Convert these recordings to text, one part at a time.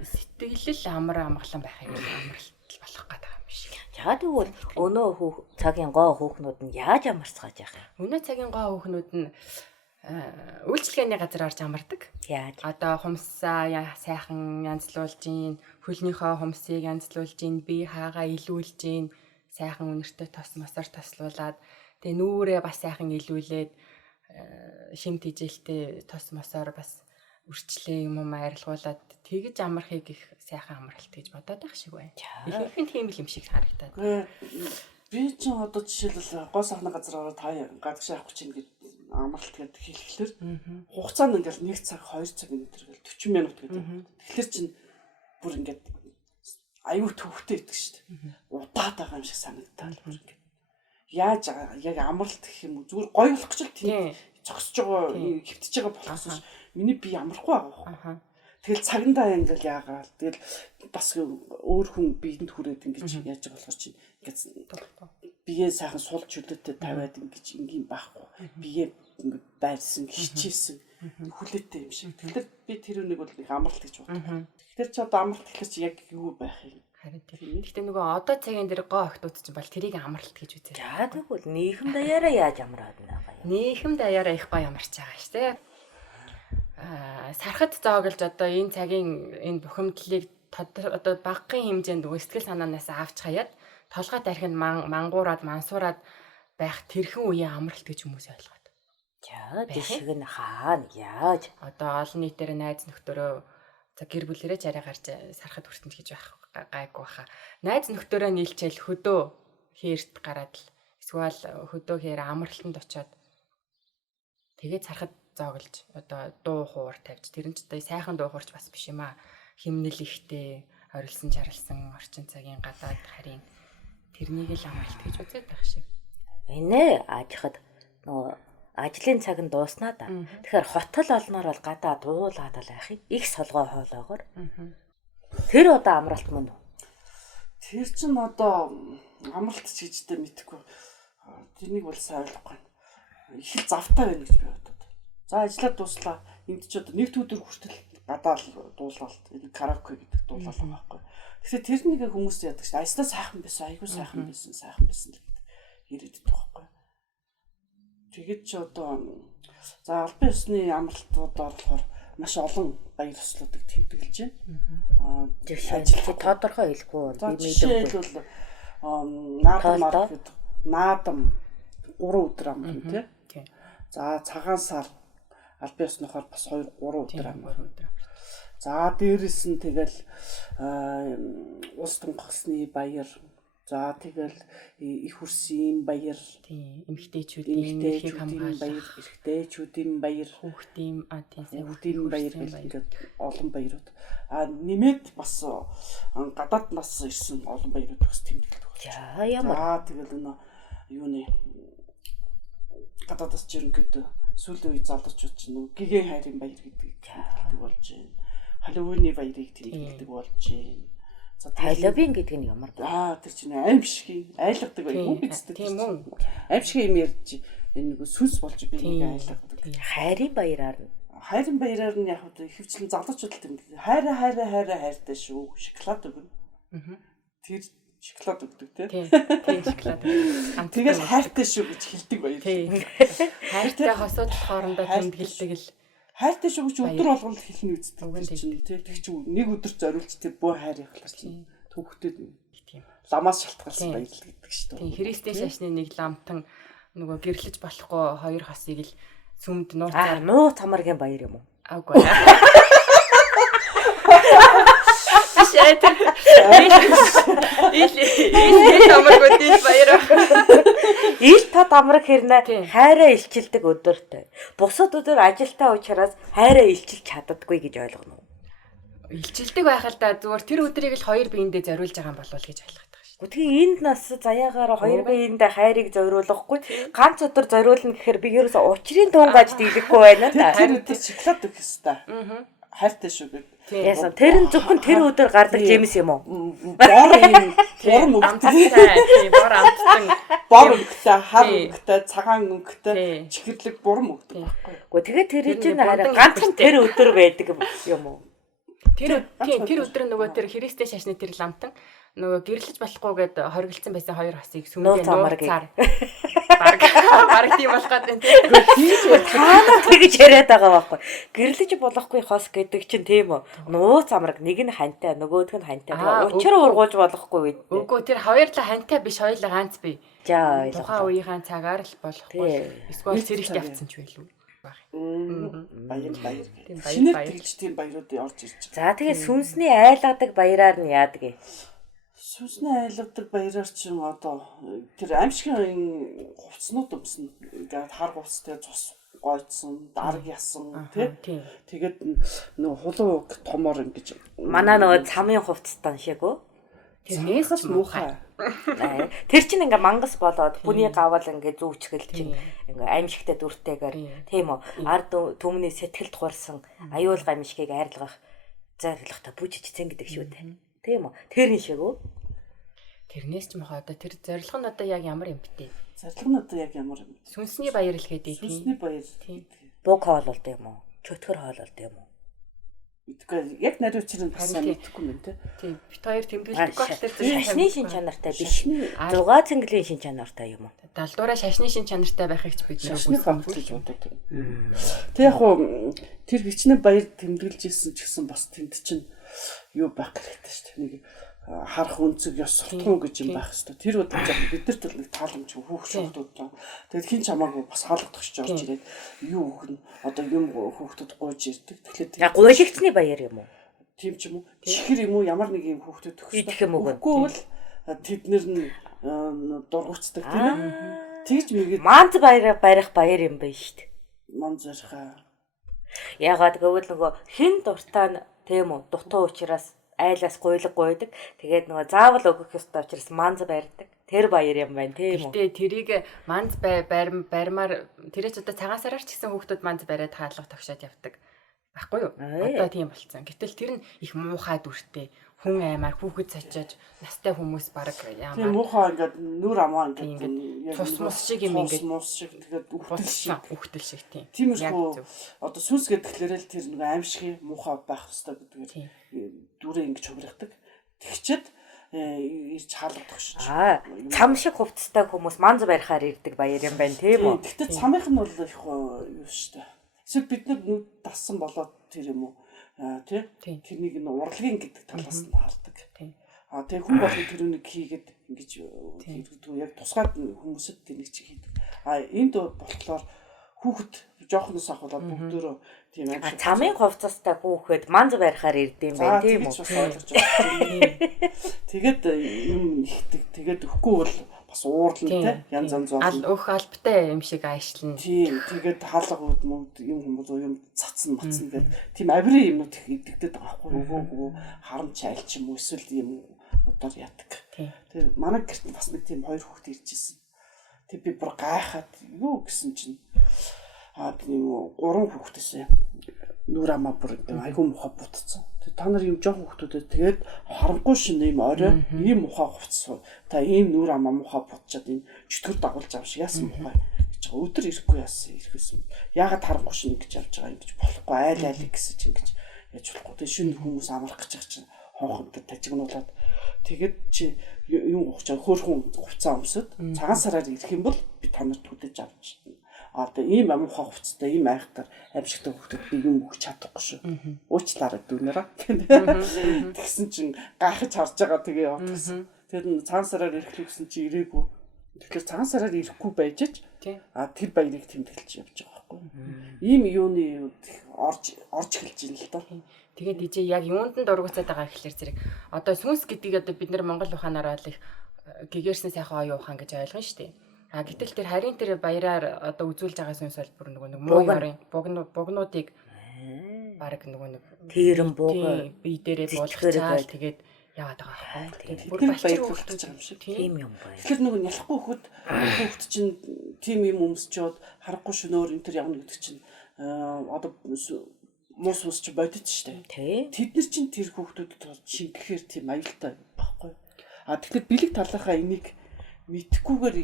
Сэтгэлэл амар амгалан байхыг амралт болох гэдэг юм шиг. За тэгвэл өнөө цагийн гоо хүүхнүүд нь яаж амарцгааж яах юм? Өнөө цагийн гоо хүүхнүүд нь үйлчлэгээний газар орж амардаг. Яаж? Одоо хумсаа сайхан янзлуулж гин, хөлнийхөө хумсыг янзлуулж гин, бие хаагаа илүүлж гин, сайхан үнэртэй тос мосоор тослуулаад тэгээ нүүрээ бас сайхан илүүлээд шимт ижилтэй тос мосоор бас үрчлээ юм арилгуулад тэгж амархыг их сайхан амралт гэж бодоод байх шиг байна. Ихэнх нь тийм л юм шиг харагдаад. Би ч одоо жишээлбэл гоо сахны газар ороод гадагш явах гэж ингэж амралт гэдэг хэлэхлээр хугацаа нь ингээл 1 цаг 2 цаг өнөдр гэл 40 минут гэдэг. Тэгэхээр чинь бүр ингээд аюу төвхтэй идэх шүү дээ. Удаад байгаа юм шиг санагдаад бүр ингээд. Яаж яг амралт гэх юм уу зүгээр гоё болох гэж тийм зогсож байгаа хөвтөж байгаа болохоос миний бие амархгүй байгаа. Тэгэл цагандаа ингээл яагаад тэгэл бас өөр хүн биеинд хүрээд ингэж яаж байгаа болохоор чинь ингээд бие сайхан сул чөлөөтэй тавиад ингэж ингийн байхгүй. Бие байрсан хичээсэн хүлээтэй юм шиг. Тэгэхээр би тэр үнийг бол их амралт гэж боддог. Тэгэхээр ч одоо амралт гэхэр чи яг юу байх юм? Харин тийм. Гэхдээ нөгөө одоо цагийн дээр гоо охтууд чинь бол тэрийг амралт гэж үзээ. За тэгвэл нийхэм даяараа яаж амраад байгаа юм? Нийхэм даяараа их гоё амарч байгаа ш тэ. Сархад зооглож одоо энэ цагийн энэ бухимдлыг одоо багахан хэмжээнд сэтгэл санаанаас авч хаяад толгой дархинд мангуураад мансуураад байх тэрхэн үеийн амралт гэж хүмүүс ойлгоод. За жишг нь хаана яаж? Одоо олон нийтээр найз нөхдөөрөө за гэр бүлэрээ чараа гарч сархад хүртэнч гэж байх гайгүй баха. Найз нөхдөөрөө нийлчээл хөдөө хээрт гараад л эсвэл хөдөө хээр амралтанд очиод тэгээд сархад зооглож одоо дуу хуур тавьж тэр нь ч одоо сайхан дуу хуурч бас биш юм аа. Химнэл ихтэй орилсон чарлсан орчин цагийн гадаад харин тэрнийг л амралт гэж үзээд байх шиг. Энэ ажихад нөгөө ажлын цаг нь дууснаа да. Тэгэхээр хотол олноор бол гадаа дуулаад л байх юм. Их солгоо хоолоогоор. Тэр одоо амралт мөн үү? Тэр чин одоо амралт ч гэжтэй мэдхгүй. Тэрнийг бол сайн ойлгохгүй. Их завтай байна гэж би бодод. За ажиллаад дуслаа. Энд ч одоо нэг өдөр хүртэл гадаа л дуулалт энэ караоке гэдэг дуулал байгаа байхгүй. Тэгэхээр тэр нэг хүмүүс яадаг чинь айстаа сайхан байсан, айгүй сайхан байсан л гэдэг ирээддэг байхгүй. Тэгээд ч одоо за албан ёсны амралтуудаар болохоор маш олон баяр ёслуудыг тэмдэглэж байна. Жишээ тодорхой хэлэхгүй би мэдээгүй бол наадам 3 өдөр амрна тий. За цагаан сар албан ёсныхоор бас 2-3 өдөр амрна. За дээрэс нь тэгэл улс тунхагласны баяр. За тэгэл их хурсын баяр, эмэгтэйчүүдийн эрхийг хамгаалах баяр, эрэгтэйчүүдийн баяр, хүүхдийн баяр гэдэг олон баярууд. Нэмээд бас гадааднаас ирсэн олон баярууд бас тэмдэглэдэг. За ямар. Тэгэл юуны гадаадас жирэнгэд сүүлийн үе залуучууд ч нэг гигэн хайрын баяр гэдэг болж байна. Халлоуины баярыг тэмдэглэдэг болж байна. Халлоуин гэдэг нь ямар бэ? Тэр чинь аимшиг айлгадаг байх уу гэдэг. Тийм үү. Аимшиг юм ярьж энэ нэг сүнс болж би нэг айлгадаг. Хайрын баяраар нь. Хайрын баяраар нь яг ихэвчлэн залуучууд л тэмдэг. Хайртай шүү. Шоколад өгнө. Тэр шоколад өгдөг тий. Тийм шоколад. Тэгэл хайртай шүү гэж хэлдэг баяр. Хайртай хосууд хоорондоо тэмдэглэдэг л. Хайртай шүү гэж өдөр болгон л хэлнэ үздэг чинь тий. Тэг чи нэг өдөр зориулж тий бүр хайр явахлаа чинь төвхтэй тийм. Ламаас шалтгаалсан баяр л гэдэг шүү дээ. Тийм христийн шашны нэг ламтан нөгөө гэрлэж болохгүй хоёр хосыг л сүмд нууцаар нууц хамаргийн баяр юм уу? Аггүй. Ил амаргүй дил баяр. Ил тод амраг хэрнээ хайраа илчилдэг өдөртэй. Бусад өдөр ажилтаа учраас хайраа илчилж чаддаггүй гэж ойлгоно уу? Илчилдэг байх л да зүгээр тэр өдрийг л хоёр биендээ зориулж байгаа юм болов гэж ойлгоод байгаа шүү. Гэхдээ энд нас заяагаар хоёр биендээ хайрыг зориулахгүй ганц өдөр зориулна гэхээр би ерөөсө учрын тунгааж дийлэхгүй байна та. Тэр өдөр шоколад өгөх ёстой. Хайртай шүү гэдэг. Яасан тэр нь зөвхөн тэр өдөр гардаг жимс юм уу? Бор мөнгөтэй. Бор амтсан. Бор мөнгөтэй, хар мөнгөтэй, цагаан мөнгөтэй, чихэрлэг бурам мөнгөтэй байхгүй. Гэхдээ тэгээд тэр чинь хараа ганцхан тэр өдөр байдаг юм уу? Тэр өдөр нөгөө тэр Христийн шашны тэр ламтан нөгөө гэрлэж болохгүйгээд хоригдсан байсан хоёр хосыг сүмдээ нууцаар баг тийм болох гэдэг тийм. Таанаа тэгж яриад байгаа байхгүй. Гэрлэж болохгүй хос гэдэг чинь тийм үү? Нууц амраг нэг нь хантай, нөгөөх нь хантай. Учир ургуулж болохгүй үед. Үгүй тэр хоёрлаа хантай биш, хоёулаа ганц бий. За ойлголоо. Тухайн үеийн цагаар л болохгүй. Эсвэл зэрэгт явцсан ч байлгүй. Баяр. Шинээр тэгж тийм баярууд орж ирж За байгаа. тэгээ сүнсний айлгадаг баяраар нь яадаг юм? Сүнсний айлгадаг баяраар чинь одоо тэр аимшигын хувцснууд өмснө. Ингээд хар хувцтай цус гойцсон, дараг ясан тий. Тэгээд нөгөө хулуу томоор ингэж манай нөгөө цамын хувцастан шиг үү? Тэрнээс ч муухай. Тэр чинь ингээ мангас болоод бүний гавал ингээ зүүчгэл чинь ингээ аимшигтай дүртэйгээр тийм үү? Ард түмний сэтгэл тухарсан аюул гамшигыг айрлгах зорилготой бүжиж зэн гэдэг шүү дээ. Тийм үү? Тэрний шиг үү? Тэрнээс ч муухай одоо тэр зорилго нь одоо яг ямар юм бэ? Зорилго нь одоо яг ямар юм бэ? Сүнсний баяр л гэдэг тийм. Сүнсний баяр. Буг хоололт юм уу? Чөтгөр хоололт юм уу? Мэдгүй яг нарийн учрыг сайн мэдэхгүй юм те. Тийм. Бит хоёр тэмдэглэдэг болохоор шашны шин чанартай биш. 6 цэнгэлийн шин чанартай юм уу? Далдуураа шашны шин чанартай байхыг ч бид шашны хамт гэж боддог. Тэг яг хуу тэр хичнээн баяр тэмдэглэж ирсэн ч гэсэн бас тэнд чинь юу байх хэрэгтэй шүү дээ. Нэг харах үнцэг ёс суртахуун гэж юм байх хэрэгтэй. Тэр удаа яг бидэрт л нэг тааламж хүүхдүүд байна. Тэгэд хин ч хамаагүй бас хаалгадах гэж орж ирээд юу өгнө одоо юм хүүхдүүд гуйж ирдэг. Тэгэхээр яг гуйлагчны баяр юм уу? Тийм ч юм уу? Чихэр юм уу? Ямар нэг юм хүүхдүүд идэх юм уу? Үгүй л тэднэр нь дургуцдаг тийм ээ. Тэгж мэгээд манз барих баяр юм байна шүү дээ. Манз барихаа. Ягаад гэвэл нөгөө хин дуртай нь тийм үү? Дутуу учраас айлаас гуйлаг гуйдаг. Тэгээд нөгөө заавал өгөх ёстой учраас манз барьдаг. Тэр баяр юм байна тийм үү? Гэтэ тэрийг манз барьмаар тэрээс одоо цагаан сараар ч гэсэн хүүхдүүд манз бариад хаалга тогшоод явдаг. Баггүй юу? Одоо тийм болцсон. Гэтэл тэр нь их муухай дүртэй. Хүн аймаар хүүхэд цочиж настай хүмүүс баг яамаа. Тийм муухай ингээд нүр амаа ингээд тус мус шиг юм ингээд мус шиг тэгээд үхтэл шиг тийм. Тиймэрхүү одоо сүнс гэдгээр л тэр нэг аимшигын муухай байх хэрэгтэй гэдгээр дүрээ ингэж хувиргадаг. Тэгчээд ирж хаалгадах шиж. Цам шиг хувцастай хүмүүс манз барихаар ирдэг баяр юм байна тийм үү? Тэгтээ цамынх нь бол их юу шүү дээ. Эсвэл бид нар нүд дассан болоод тэр юм уу? Тэрнийг н урлагийн гэдэг талаас нь хардаг. Тэгээ хүн болгон тэрүүнийг хийгээд ингэж хэрэгдүү яг тусгаад хүмүүсэд тэрнийг чи хийдэг. Энд болохоор хүүхэд жоохноос ахуулаад бүгдөө тийм аимшиг. Цамын хувцастай хүүхэд манз барихаар ирдэм байх тийм үү? Тэгээд юм ихдэг. Тэгээд өгөхгүй бол бас уурлан те янз янз өөх албатай юм шиг аашлна. Тийм тэгээд хаалга үүд мөд юм хүмүүс юм цацсан мацсан гэдэг тийм авирын юмнууд их идэгдэт байгаа байхгүй өгөөгүй харамч айлч юм уу эсвэл юм удаар яадаг. Тэгээд манай гэрт бас нэг тийм хоёр хүүхэд ирж ирсэн. Тэг би бүр гайхаад юу гэсэн чинь тийм 3 хүүхдээсээ нүр амаа бүр айгүй мухаа бутцсан. Тэг та нар юм жоох хүүхдүүдэд тэгээд харанхуй шин юм орой ийм мухаа хувцсан. Та ийм нүр амаа мухаа бутчаад энэ чөтгөр дагуулж авах шиг яасан мухаа гэж байгаа. Өдөр ирэхгүй яасан ирэхсэн. Яагаад харанхуй шин гэж явж байгаа ингэж болохгүй айл гэсэн чинь ингэж яаж болохгүй. Тэг шин хүмүүс амрах гэж байгаа чинь хонхонтой тажигнуулаад тэгээд чи юм ухчаа хөөрхөн хувцас өмсөд цагаан сараар ирэх юм бол би та нарт хүлээж авч одоо ийм амуухай хувцастай ийм айхтар амжигтай хүүхдэд би юм өгч чадахгүй шүү. Уучлаарай дүүнэраа. Тэгсэн чинь гайхаж харж байгаа тэгээ явуулсан. Тэгээд цагаан сараар ирэхлээ гэсэн чи ирээгүй. Тэгэхээр цагаан сараар ирэхгүй байж ч тэр баярыг тэмдэглэж явж байгаа байхгүй. Ийм юуны орж эхэлж байна л доо. Тэгээд ижээ яг юунд нь дургуцаад байгаа гэхэлэр зэрэг одоо сүнс гэдгийг одоо бид нар Монгол ухаанаар бол их гэгэрсэн сайхан оюун ухаан гэж ойлгоно шүү дээ. Гэтэл тэр харийн тэр баяраар одоо үзүүлж байгаа сүнс бол бүр нэг муу ёрын бугнуудыг баг нэг тэрэн бууг бие дээрээ буулгачаал тэгээд яваад байгаа байхгүй. Бүр баяр хүртэж байгаа юм шиг тийм юм байна. Тэгэхээр нэг нялахгүй хүүхд чинь тийм юм өмсчөөд харахгүй шөнөөр энэ төр явна гэдэг чинь одоо мус ус чи бодит штэ. Тэд нар чинь тэр хүүхдүүдэд шингэхээр тийм аюултай байхгүй. Тэгэхээр бэлэг талынхаа энийг мэдхгүйгээр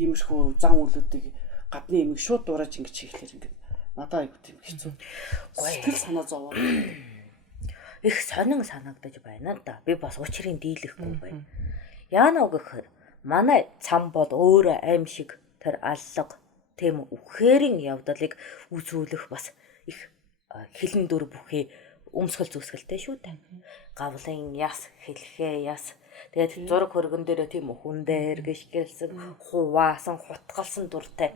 иймэрхүү зан үйлүүдийг гадны эмийг шууд дуурайж ингэж хийхлээр ингээд надад айгу тийм хэцүү. Сэтгэл санаа зовоо. их сонин санагдаж байна да. Би бас учрыг дийлэхгүй байна. Яана гэхээр манай цам бол өөрөө аим шиг тэр аллага тийм үхээрийн явдлыг үзүүлэх бас их хилэн дүр бүхий өмсгөл зүсгэлтэй шүү дээ. Гавлын яс, хэлхээ яс. Тэгээд зураг хөргөн дээр тийм хүн дээр гიშгэлсэн, хуваасан, хутгалсан дүртэй.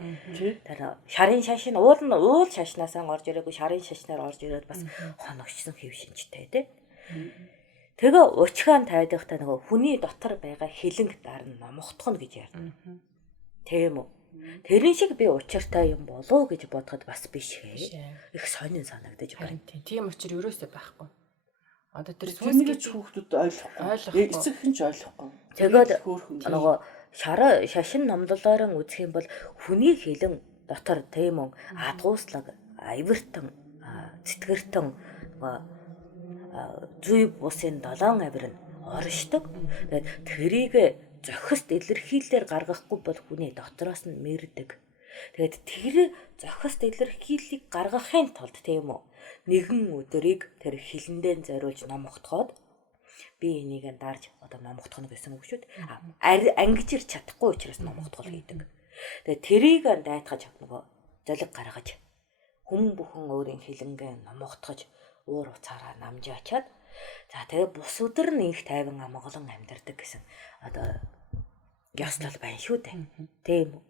Тэр шарын шашин уул шашнаас орж ирээгүй шарын шашнаар орж ирээд бас хоногчсон хэв шинжтэй тий. Тэгээ учгаан тайдахтаа нөгөө хүний дотор байгаа хилэнг дарна номогдохно гэж ярьна. Тийм үү? Тэрэн шиг би учиртай юм болов гэж бодоход бас биш ээ. Их сонин санагдаж байна. Тийм учир ерөөсөө байхгүй. Одоо тэр сүнсгэж хүүхдүүд ойлгохгүй. Эцэг хэн ч ойлгохгүй. Тэгээд нөгөө шашин номлолоор үзэх юм бол хүний хилэн дотор тийм үү? Адгууслаг, авиртан, цэтгэртэн зүй бусын 7 авир нь оршдог. Тэгээд тэрийг зохист илэрхийлэлээр гаргахгүй бол хүний дотроос нь мэрдэг. Тэгээд тэр зохист илэрхийллийг гаргахын тулд тийм үү нэгэн өдрийг тэр хилэндээ зориулж номогдоход би энийг дарж одоо номогдохно гэсэн үг шүү дээ. Ангиж ирч чадахгүй учраас номогдгол хийдэг. Тэгээд тэрийг дайтгаж нөгөө золиг гаргаж хүм бүхэн өөрийн хилэнгээ номогдгож уур уцаараа намж ачаад за тэгээ бус өдөр нь их тайван амгалан амьдардаг гэсэн одоо ёслол байна шүү дээ. Тийм үү?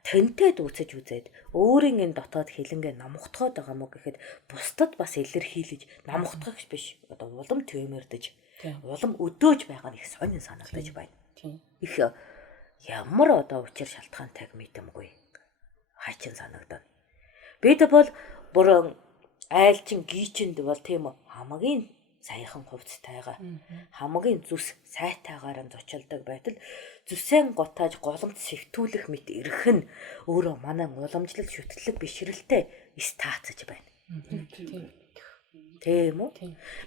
Тэнтэй дүүцэж үзээд өөрийн энэ дотоод хилэнгээ номогдоход байгаа мó гэхэд бусдад бас илэрхийлж номогдох биш одоо улам тэмэрдэж улам өдөөж байгаа нь их сонин санагдаж байна. Их ямар одоо учир шалтгаантай мэдэмгүй хайчин санагдана. Бид бол бүр айлчин гийчэнд бол тийм үү хамгийн саяхан хувцтайгаа хамгийн зүс сайтайгаар нь зочилдог байтал зүсэн готааж голомт сэвтүүлэх мэт ирэх нь өөрөө манай уламжлал шүтлэг бишрэлтэй стацж байна. Тийм үү?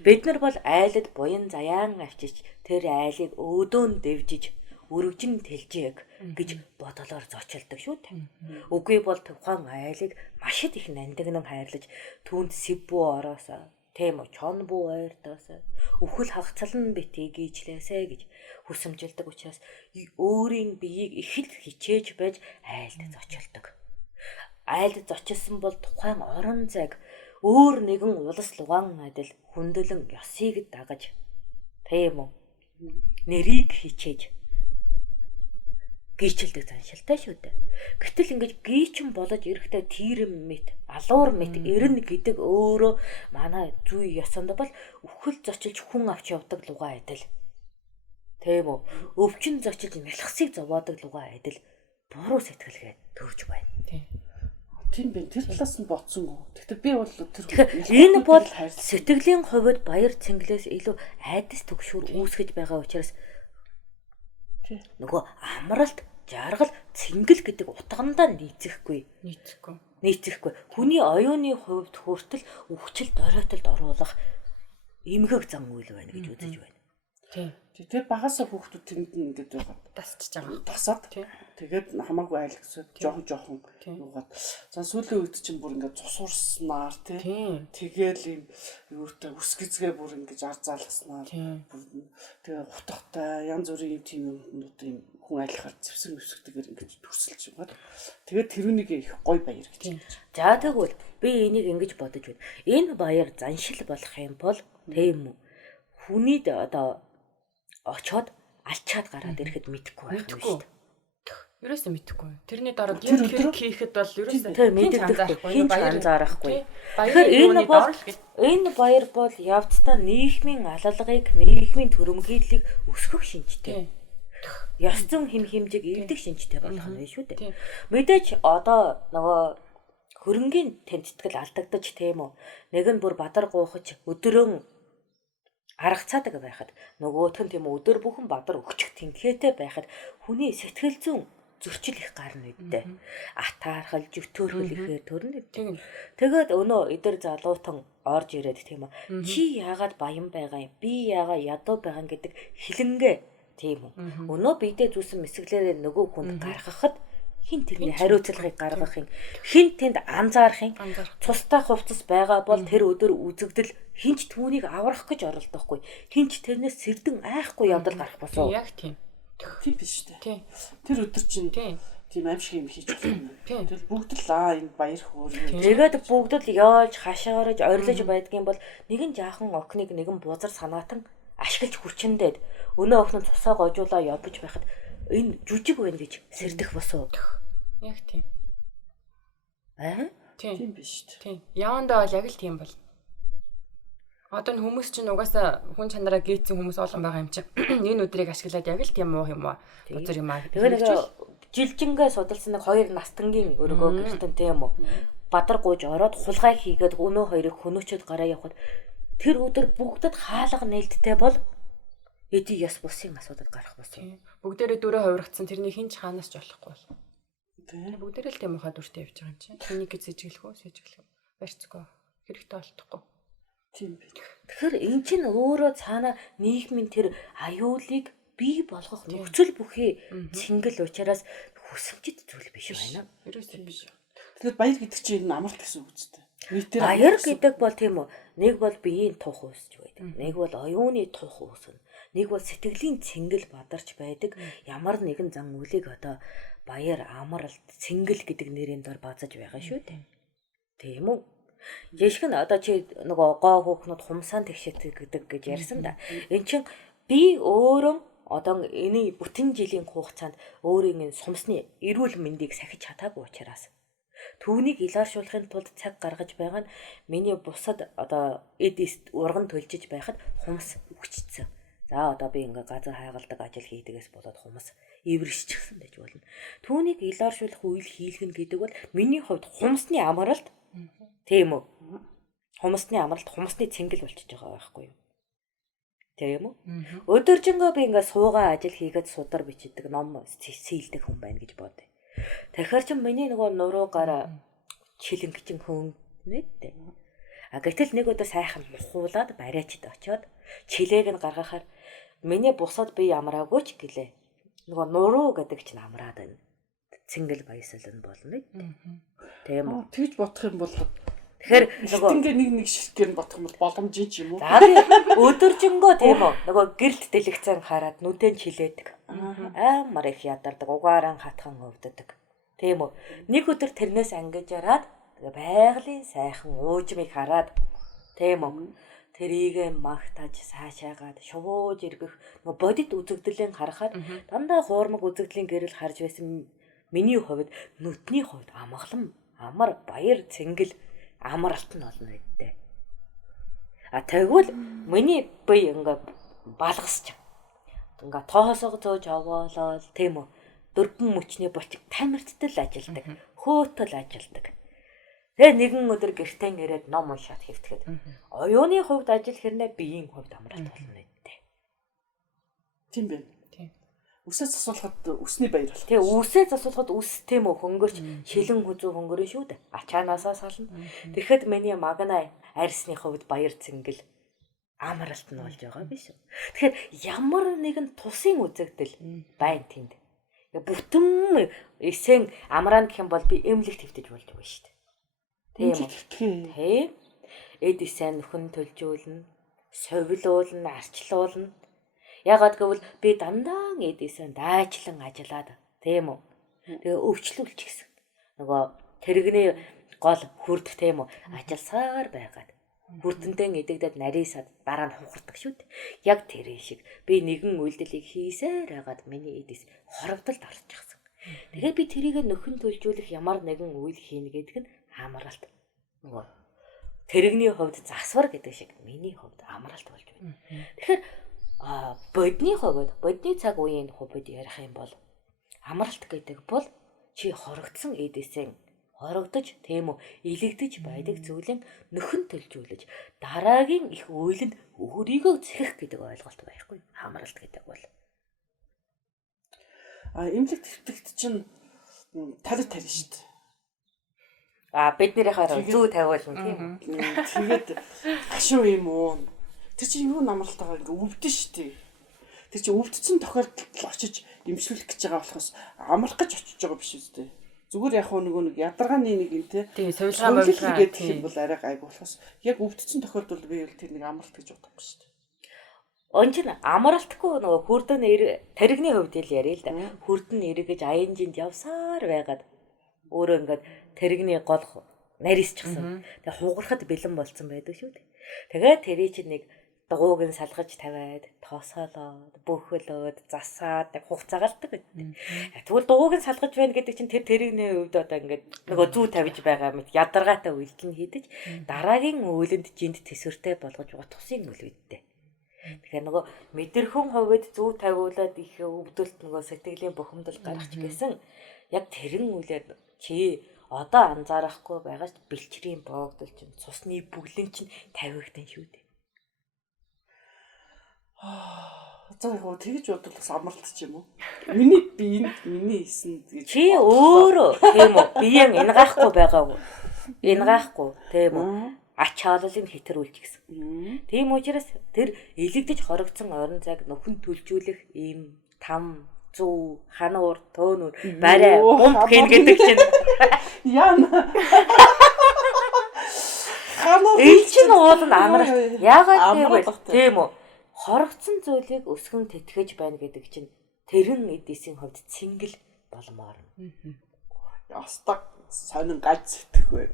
Бид нар бол айлд буян заяан авчиж тэр айлыг өөдөөн дэвжиж өргөжин тэлжээг гэж бодолоор зочилдог шүү дээ. Үгүй бол тухайн айлыг маш их нандинан хайрлаж түүнд сэбүү ороосоо тийм үү чон бүү ойртоосоо өхөл хагцалн битгий гийчлээсэ гэж хүсэмжилдэг учраас өөрийн биеийг их л хичээж байж айлд зочилдог. Айлд зочилсан бол тухайн орон зайг өөр нэгэн улас лугаан адил хүндэлэн ёсыг дагаж тийм үү нэрийг хичээж гийчилдэг заншилтай шүү дээ. Гэтэл ингэж гийчин болж ирэхдээ тийрэм мэт, алуур мэт ирнэ гэдэг өөрөө манай зүй ёсонд бол өхөл зочилж хүн авч явдаг лугаа адил. Тийм үү? Өвчин зочилж мэлхсийг зовоодаг лугаа адил буруу сэтгэлгээ төрж байна. Тийм бэ. Тэр талаас нь бодсон уу? Гэхдээ би бол тэр энэ бол сэтгэлийн хувьд баяр цэнгэлээс илүү айдас төгшүүр үүсгэж байгаа учраас нөгөө амралт, жаргал, цэнгэл гэдэг утгандаа нийцэхгүй. Хүний оюуны хувьд хүртэл өвчл доройтолд оруулах эмгэг зам үйл байна гэж үзэж байна. Тэр багасаа хүүхдүүд тэнд нь ингэж байгаа. Тасчж байгаа. Тасаад. Тэгээд хамаагүй айлгсаад жоохон юугаад. За сүүлийн үед чинь бүр ингэж цусуурснаар тий. Тэгээл ийм юуртай үс гизгээ бүр ингэж ар залгаснаар. Тэгээ хутгатай янз бүрийн тийм юмнууд ийм хүн айлхаар зэвсэг өсгдөгээр ингэж төрсөлж байгаа. Тэгээд тэрүүнийг их гой баяр гэж. За тэгвэл би энийг ингэж бодож байна. Энэ баяр заншил болох юм бол тийм үү? Хүнийд одоо очоод алчаад гараад ирэхэд мэдэхгүй байх юм шүү дээ. Ерөөсөө мэдэхгүй. Тэрний дараа гэр хийхэд бол ерөөсөө хинч анзаарахгүй. Энэ баяр бол явцдаа нийгмийн алалгыг, нийгмийн төрөмгийллийг өсгөх шинжтэй. Ёс зүйн хэм хэмжээг эвдэх шинжтэй болох нь шүү дээ. Мэдээж одоо нөгөө хөрөнгийн тэмцэтгэл алдагдаж тийм үү. Нэг нь бүр бадар гуйхаж өдрөн арга цаадаг байхад нөгөөх нь тийм өдөр бүхэн бадар өгчих тэнхээтэй байхад хүний сэтгэл зүйн зөрчил их гарна үедээ. Атаархал, зүтөөрхөл ихээр төрнө. Тэгээд өнөө эдэр залуутан орж ирээд тийм үү. Чи яагаад баян байгаа юм? Би яагаад ядуу байгаа гэдэг хилэнгээ тийм үү. Өнөө бидээ зүсэн мэсгэлээрээ нөгөө хүнд гаргахад хин тэрний хариуцлагыг гаргахын, хин тэнд анзаарахын, цустай хувцас байгаа бол тэр өдөр үзэгдэл хинч түүнийг аврах гэж оролдохгүй. Хинч тэрнээс сэрдэн айхгүй явдал гарах босоо. Яг тийм. Тийм биш үү? Тийм. Тэр өдөр чинь тийм аимшиг юм хийж болно. Тэгэл бүгд л энэ баяр хөөргөө. Тэгээд бүгд л яаж, хашаарж, орилж байдгийн бол нэгэн жаахан окныг нэгэн бузар санаатан ашиглаж хүчнээд өнөө охин цусаа гожуулаа явж байхад энэ жүжиг байна гэж сэрдэх босоо. Яг тийм. Тийм биш үү? Тийм. Явандаа бол яг л тийм бол. Одоо н хүмүүс чинь угаасаа хүн чанараа гээцсэн хүмүүс олон байгаа юм чинь. Энэ өдрийг ашиглаад яг л тийм муу юм уу? Бузар юм аа. Тэгээ нэг жилжингээ судалсан нэг хоёр настангийн өргөө гэртэн тийм үү? Бадар гууж ороод хулгай хийгээд өнөө хоёрыг хөнөөчөд гараа явахад тэр өдөр бүгдэд хаалга нээлттэй бол эдий яс бусын асуудал гарах босоо. Бүгдээрээ дөрөө хувиргацсан тэрний хинч хаанаас ч болохгүй бол. Бүгдээрээ л тийм ухаад үртэй явж байгаа юм чинь. Тэнийг сэжиглэх үү? Барьцгүй. Хэрэгтэй болтохгүй. Тийм бай. Тэгэхээр эн чинь өөрөө цаана нийгмийн тэр аюулыг бий болгох нөхцөл бүхий цэнгэл учраас хүсэмжит зүйл биш байна. Ерөөсөө биш. Тэгэхээр баяр гэдэг чинь энэ амралт гэсэн үг үстэй. Баяр гэдэг бол тийм үү. Нэг бол биеийн тух үүсч байдаг. Нэг бол оюуны тух үүснэ. Нэг бол сэтгэлийн цэнгэл бадарч байдаг. Ямар нэгэн зан үлийг одоо баяр, амралт, цэнгэл гэдэг нэрийн дор базаж байгаа шүү дээ. Тийм үү? Жишг нь одоо чи нөгөө гоо хүүхнүүд хумсаан тэгшээдэг гэдэг гэж ярьсан да. Энд чинь би өөрөө одоо энэ бүтэн жилийн хугацаанд өөрийн энэ сумсны эрүүл мэндийг сахиж чадаагүй учраас түүнийг илэршүүлэхин тулд цаг гаргаж байгаа нь миний бусад одоо эд урган төлжиж байхад хумс өгчсөн. За одоо би ингээ газар хайгалдаг ажил хийдгээс болоод хумс эвэршчихсэн гэж болно. Түүнийг илэршүүлэх үйл хийлгэн гэдэг бол миний хувьд хумсны амралт тийм үү? Хумсны амралт, хумсны цэнгэл болчихж байгаа байхгүй юу? Тийм үү? Өдөржингөө би ингээ суугаа ажил хийгээд судар бичдэг, ном сэлдэг хүн байна гэж бодъё. Тэгэхээр ч миний нөгөө нуруугаар чилэнгчин хүн нэттэй. Гэтэл нэг өдөр сайхан мухуулаад бариачд очиод чилээг нь гаргахаар миний бусад би амраагүй ч гэлээ. Нөгөө нуруу гэдэг чинь амраад байна. Цэнгэл баясална болно нэ. Тийм үү? Тэгж бодох юм бол тэгэхээр нөгөө нэг ширхгээр нь бодох юм бол боломжийн ч юм уу? За өдөржингөө тийм үү? Нөгөө гэрэлт дэлгэцэн хараад нүдэн чилээдэг. Амар их ядардаг, угаараа хатхан өвддөг. Тийм үү? Нэг өдөр тэрнээс ангиж яраад байгалийн сайхан уужмыг хараад тийм үү? Тэрийг магтаж цаашаагаад шувууж иргэх нөгөө бодит үзэгдлийн харахад дандаа хуурмаг үзэгдлийн гэрэл харж байсан миний хувьд нүдний хувьд амгалан амар баяр цэнгэл амралт нь болно гэдэг. Тэгвэл миний бие ингээ балгасч. Ингээ тоосоо зөөж овоолол тийм үү. Дөрвөн мөчний бочиг тамирттай л ажилдаг. Хөөтөл ажилдаг. Тэгээ нэгэн өдөр гэртэн ирээд ном уншаад хэвтгэхэд. Оюуны хувьд ажил хэрнээ биеийн хувьд амралт болно гэдэг. Тийм байна. Үсээ засуулахад үсний баяр бол. Тэгээ үсээ засуулахад үс тийм үү хөнгөрч шилэн хүзүү хөнгөрөн шүү дээ. Ачаанаасаа сална. Тэгэхэд миний магна арьсны хувьд баяр цэнгэл амралт нь болж байгаа биш үү. Тэгэхээр ямар нэгэн тусын үзэгдэл байна тэнд. Бүтэн эсэн амраан гэх юм бол би эмнэлэгт хэвтэж болж байгаа шүү дээ. Тийм үү. Эд эсэн нөхөн төлжүүлнэ, совилуулна, арчлуулна. Ягаад гэвэл би дандаа эдээсэн дайчлан ажиллаад тийм үү. Тэгээ өвчлүүлч гисэн. Нөгөө тэрэгний гол хүрдэх тийм үү. Ажилсаар байгаад хүрдэндээ эдэгдээд нарийсаад дараа нь хухардаг шүү дээ. Яг тэр шиг би нэгэн үйлдэлийг хийсээр байгаад миний эдээс хорогдолд орчихсон. Тэгээ би тэрийг нөхөн төлжүүлэх ямар нэгэн үйл хийнэ гэдэг нь амралт. Нөгөө тэрэгний хувьд засвар гэдэг шиг миний хувьд амралт болж байна. Тэгэхээр бодны хувьд бодны цаг үеийн хувьд ярих юм бол амралт гэдэг бол чи хорогдсон эдээсээ хорогдож тийм үү илэгдэж байдаг зүйлэн нөхөн төлжүүлж дараагийн их үйлэнд өөрийгөө зэхэх гэдэг ойлголт байхгүй амралт гэдэг бол эмнэлэг төвтөгт чинь тарих шүү дээ. Биднэрийнхээ зүү тавиулна тийм үү. Тэгээд гашуу юм уу? Тэр чинь юу намралт байгаа ингээ өвдөн шүү дээ. Тэр чинь өвдсөн тохиолдолд очиж имшүүлэх гэж байгаа болохоос амрах гэж очиж байгаа биш үстэй. Зүгээр яг нөгөө нэг ядаргааны нэг юм те. Тийм сувилгаа гэдэг юм бол арай гайг болохоос яг өвдсөн тохиолдолд би бол тэр нэг амралт гэж бодохгүй шүү дээ. Онч нь амралтгүй нөгөө хүрдэн таригны хувьд л яриа л да. Хүрдэн эргэж аянжинд явсаар байгаад өөрөө ингээд таригны гол нарийсчихсан. Тэгээ хугарахад бэлэн болцсон байдаг шүү дээ. Тэгээд тэрий чинь нэг дугууг нь салгаж тавиад тоосоолоод бөөхөлөөд засаад хугацаагалдаг гэдэг. Тэгвэл дугууг нь салгаж байна гэдэг чинь тэр тэрэгний хувьд одоо ингээд нөгөө зүү тавьж байгаа мэт ядаргаатай үйлдэл нь хийдэж дараагийн үйлэнд жинд төсвөртэй болгож утгасан үйл үүдтэй. Тэгэхээр нөгөө мэдэрхэн хувьд зүү тавиулаад их өвдөлт нөгөө сэтгэлийн бухимдал гаргач гэсэн яг тэрэн үйлээр чи одоо анзаарахгүй байгаа ч бэлчрийн боогдол чинь цусны бүглэн чинь тавигдсан шүү дээ. За яг тэгж бодвол бас амралт ч юм уу. Миний биеинд миний эсэнд гэж чи өөрөө тийм үү биеийн энгаахгүй байгаагүй. Энгаахгүй тийм үү ачааллыг хэтэрүүлж гисэн. Тийм учраас тэр илэгдэж хоригдсон орон зайг нөхөн төлжүүлэх ийм там зүү хануур төөнүр барай бомб хийн гэдэг чинь яана эл чинь уул нь амралт яагаад гэвэл тийм үү хорогдсон зүйлийг өсгөн тэтгэж байна гэдэг чинь тэрэн эдисийн хувьд цэнгэл болмоор. Ястаг сонин гаж сэтгэхгүй.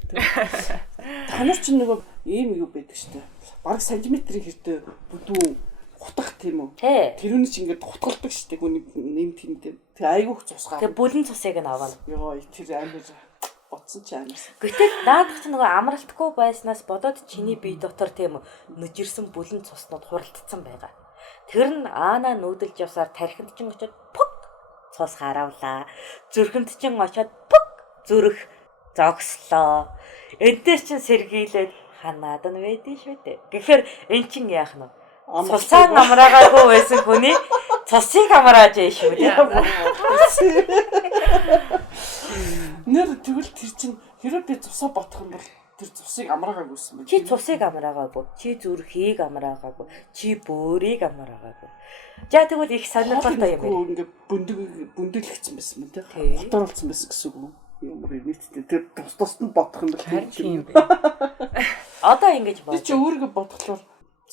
Танаар ч нөгөө ийм юу байдаг штэ. Бараг сантиметрийн хэрэг бүдүүн хутгах тийм үү? Тэрүүний чинь ингээд хутгалдаг штэ гүн нэм тэмтэй. Тэг айгүйх цусгаа. Тэг бүлэн цусыг нь аваад. Йоо тэр амир бодсон ч амарсан. Гэтэл наадах чинь нөгөө амралтгүй байснаас бодоод чиний бие дотор тийм нүжирсэн бүлэн цуснууд хуралдсан байгаа. Тэр нь аанаа нүүдэлж явсаар тархинд чинь очиод пук цус харавлаа. Зүрхэнд чинь очиод пук зүрх зогслоо. Энтэр чинь сэргийлээд ханаад нь байдэн шүү дээ. Тэгэхээр эн чинь яах нь вэ? Цусaan амраагаагүй байсан хүний цусыг амрааж яа шүү дээ. Нэр тэгвэл тэр чинь хэрэв би цусаа ботох юм бол тэр цусыг амраагаагүйсэн мэт. Чи цусыг амраагаагүй, чи зүрхийг амраагаагүй, чи бөөрийг амраагаагүй. За тэгвэл их сонирхолтой юм байна. Ингээ бүндэглэгдсэн байсан мэт те. Хотоорлцсон байсан гэсэн үг юм. Ямар нийтдээ тэр тус нь бодох юм бол тийм бэ. Одоо ингэж бод. Би чи өөрийгөө бодглоор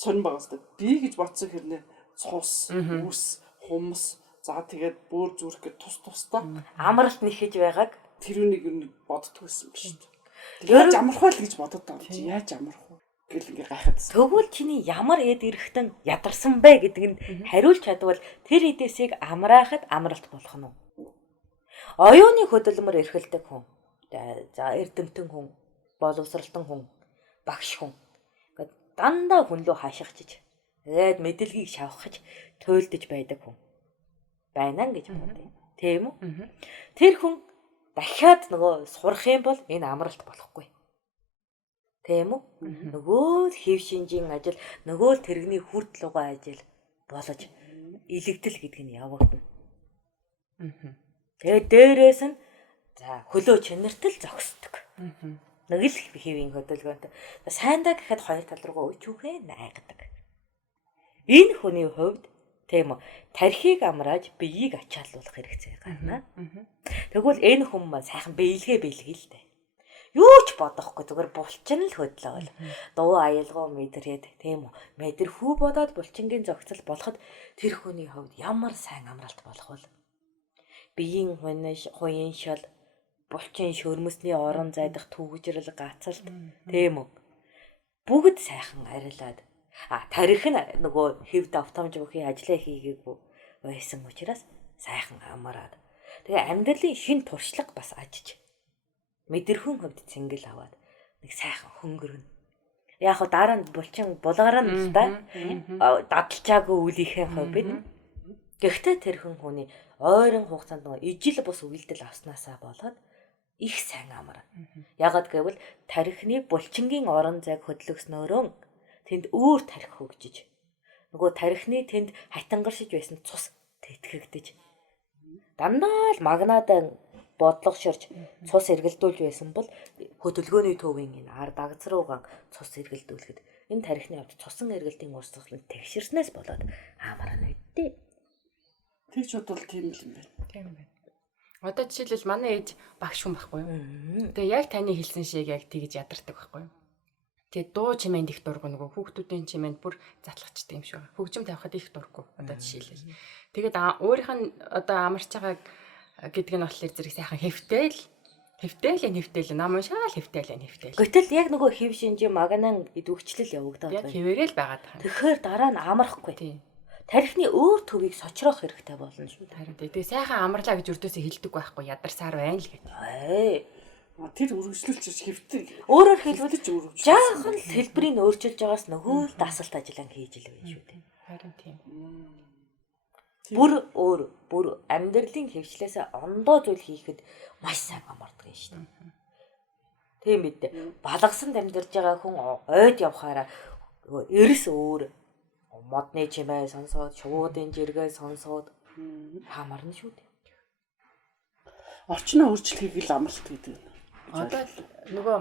сонир байгаа сте. Би гэж бодсон хэрнээ цус, үс, хумс, за тэгээд бөөр зүрх гэж тус-тустай амралт нэхэж байгааг тэрүүнийг юу боддгоо байсан биш үү? Яаж амрах вэ гэж бодод байгаа чи яаж амрах вэ гэл ингээ гайхаад. Тэгвэл чиний ямар эд эрэхтэн ядарсан бэ гэдэг нь хариулж чадвал тэр эдээсийг амраахад амралт болох нь. Оюуны хөдөлмөр эрхэлдэг хүн. За эрдэмтэн хүн, боловсралтан хүн, багш хүн. Ингээд дандаа хүн лөө хаашгичиж, тэгээд мэдлэгийг шавхаж туйлдж байдаг хүн. Байна гэж бодъё. Тийм үү? Тэр хүн дахиад нөгөө сурах юм бол энэ амралт болохгүй. Тийм үү? Нөгөө хэв шинжийн ажил, нөгөө тэрэгний хүртлугай ажил болж илэгдэл гэдэг нь явагдана. Тэгээд дээрээс нь за хөлөө чанартал зогсдог. Нэг л хэвийн хөдөлгөөнтэй. Сайндаа гэхэд хоёр тал руугаа өчүүхээ найгадаг. Энэ хүний хувьд тийм үү? Тархийг амрааж биеийг ачааллуулах хэрэгцээ гарна. Тэгвэл энэ хүн маань сайхан биелгээ л дээ. Юу ч бодохгүй зүгээр булчин л хөдлөөл. Дуу аялгау мэдрээд тийм үү? Мэдэрхүү бодоод булчингийн зохицол болоход тэр хүний хувьд ямар сайн амралт болох вэ? Биеийн хуйн шал, булчин шөрмөсний орон зайдах төвөгжрэл гацалт тийм үү? Бүгд сайхан арилаад тарих нь нөгөө хэвд автомж бүхий ажиллаа хийгээгүй байсан учраас сайхан амраад. Тэгээ амьдралын шин туршлага бас ажиж. Мэдэрхэн хувьд цэнгэл аваад нэг сайхан хөнгөрнө. Яг хоо дараа нь булчин булгараа нь л да. Дадалчаагүй үлийнхээ хувьд. Гэхдээ тэр хүний ойрын хугацаанд нөгөө ижил бус үйлдэл авснаасаа болоод их сайн амраа. Ягаад гэвэл тарихны булчингийн орон зайг хөдлөснөөрөө тэнд өөр тарих хөгжиж нөгөө тарихны тэнд хатангаршиж байсан цус тэтгэгдэж дандаа л магнадаа бодлогошорч цус эргэлдүүлж байсан бол хөдөлгөөний төвийн энэ ард дагцруугаан цус эргэлдүүлэхэд энэ тарихны хувьд цусан эргэлтийн урсгалыг тэгшэрснээс болоод амарна үдээ. Тэгж бодвол тийм л юм байна. Тийм байна. Одоо жишээлбэл манай ээж багш хүн байхгүй юу? Тэгээ яг таны хэлсэн шиг яг тэгж ядардаг байхгүй юу? Тэгээ дуу чимээнд их дургу нөгөө хүүхдүүдийн чимээнд бүр затлахчдаг юм шиг байна. Хөгжим тавихад их дургу одоо жишээлбэл. Тэгээд өөрийнх нь одоо амарч байгаа гэдэг нь болохоор зэрэг сайхан хэвтэйл нам шаал хэвтэйл. Гэтэл яг нөгөө хэв шинжээ магнан идэвхчлэл явагдаад байна. Яг хэвээрэл байгаад байна. Тэгэхээр дараа нь амархгүй. Тийм. Тарихны өөр төвийг сочрох хэрэгтэй болно шүү. Харин тэгээ сайхан амарлаа гэж өрдөөсөө хэлдэг байхгүй ядарсаар байна л гэдэг. Тэр үргэлжлүүлж хэвтэй. Өөрөөр хэлбэл жаахан хэлбэрийг өөрчилж байгаас нөгөө л дасалт ажиллан хийж л байна шүү дээ. Харин тийм. Бүр амьдралын хөвчлээс ондоо зүйл хийхэд маш сайн амардаг юм шүү дээ. Тийм бид балгасанд амьдарч байгаа хүн ойд явхаараа эрс өөр модны чимээ сонсоод шуудын жиргээ сонсоод хамарна шүү дээ. Орчноо өөрчлөхийг л амралт гэдэг. Одоо нөгөө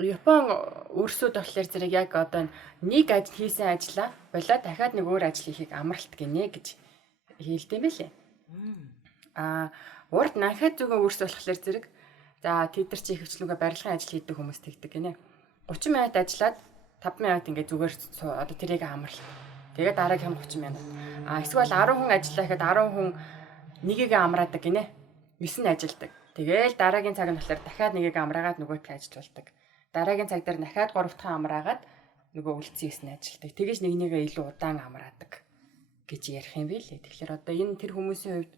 Япон өөрсөд болохоор зэрэг яг одоо нэг ажил хийсэн ажлаа болоо дахиад нэг өөр ажил хийхийг амралт гинэ гэж хэлдэм байлээ. Урд нахад зүгээр өөрсдөө болохоор зэрэг за тэд нар чи хөвчлөөгөө барилгын ажил хийдэг хүмүүс тэгдэг гинэ. 30 минут ажиллаад 5 минут ингээд зүгээр одоо тэрийг амрал. Тэгээд дараагийн 30 минут. Эсвэл 10 хүн ажиллаа гэхэд 10 хүн нэгийг амраадаг гинэ. 9 нь ажилдаг. Тэгээл дараагийн цаг нь болохоор дахиад нэгийг амраагаад нөгөөдгөө ажилуулдаг. Дараагийн цаг дээр дахиад 3 дахь амраагаад нөгөө үлдсэн 9 нь ажилдаг. Тэгэж нэг нэгээ илүү удаан амраадаг гэж ярих юм билээ. Тэгэхээр одоо энэ тэр хүмүүсийн хувьд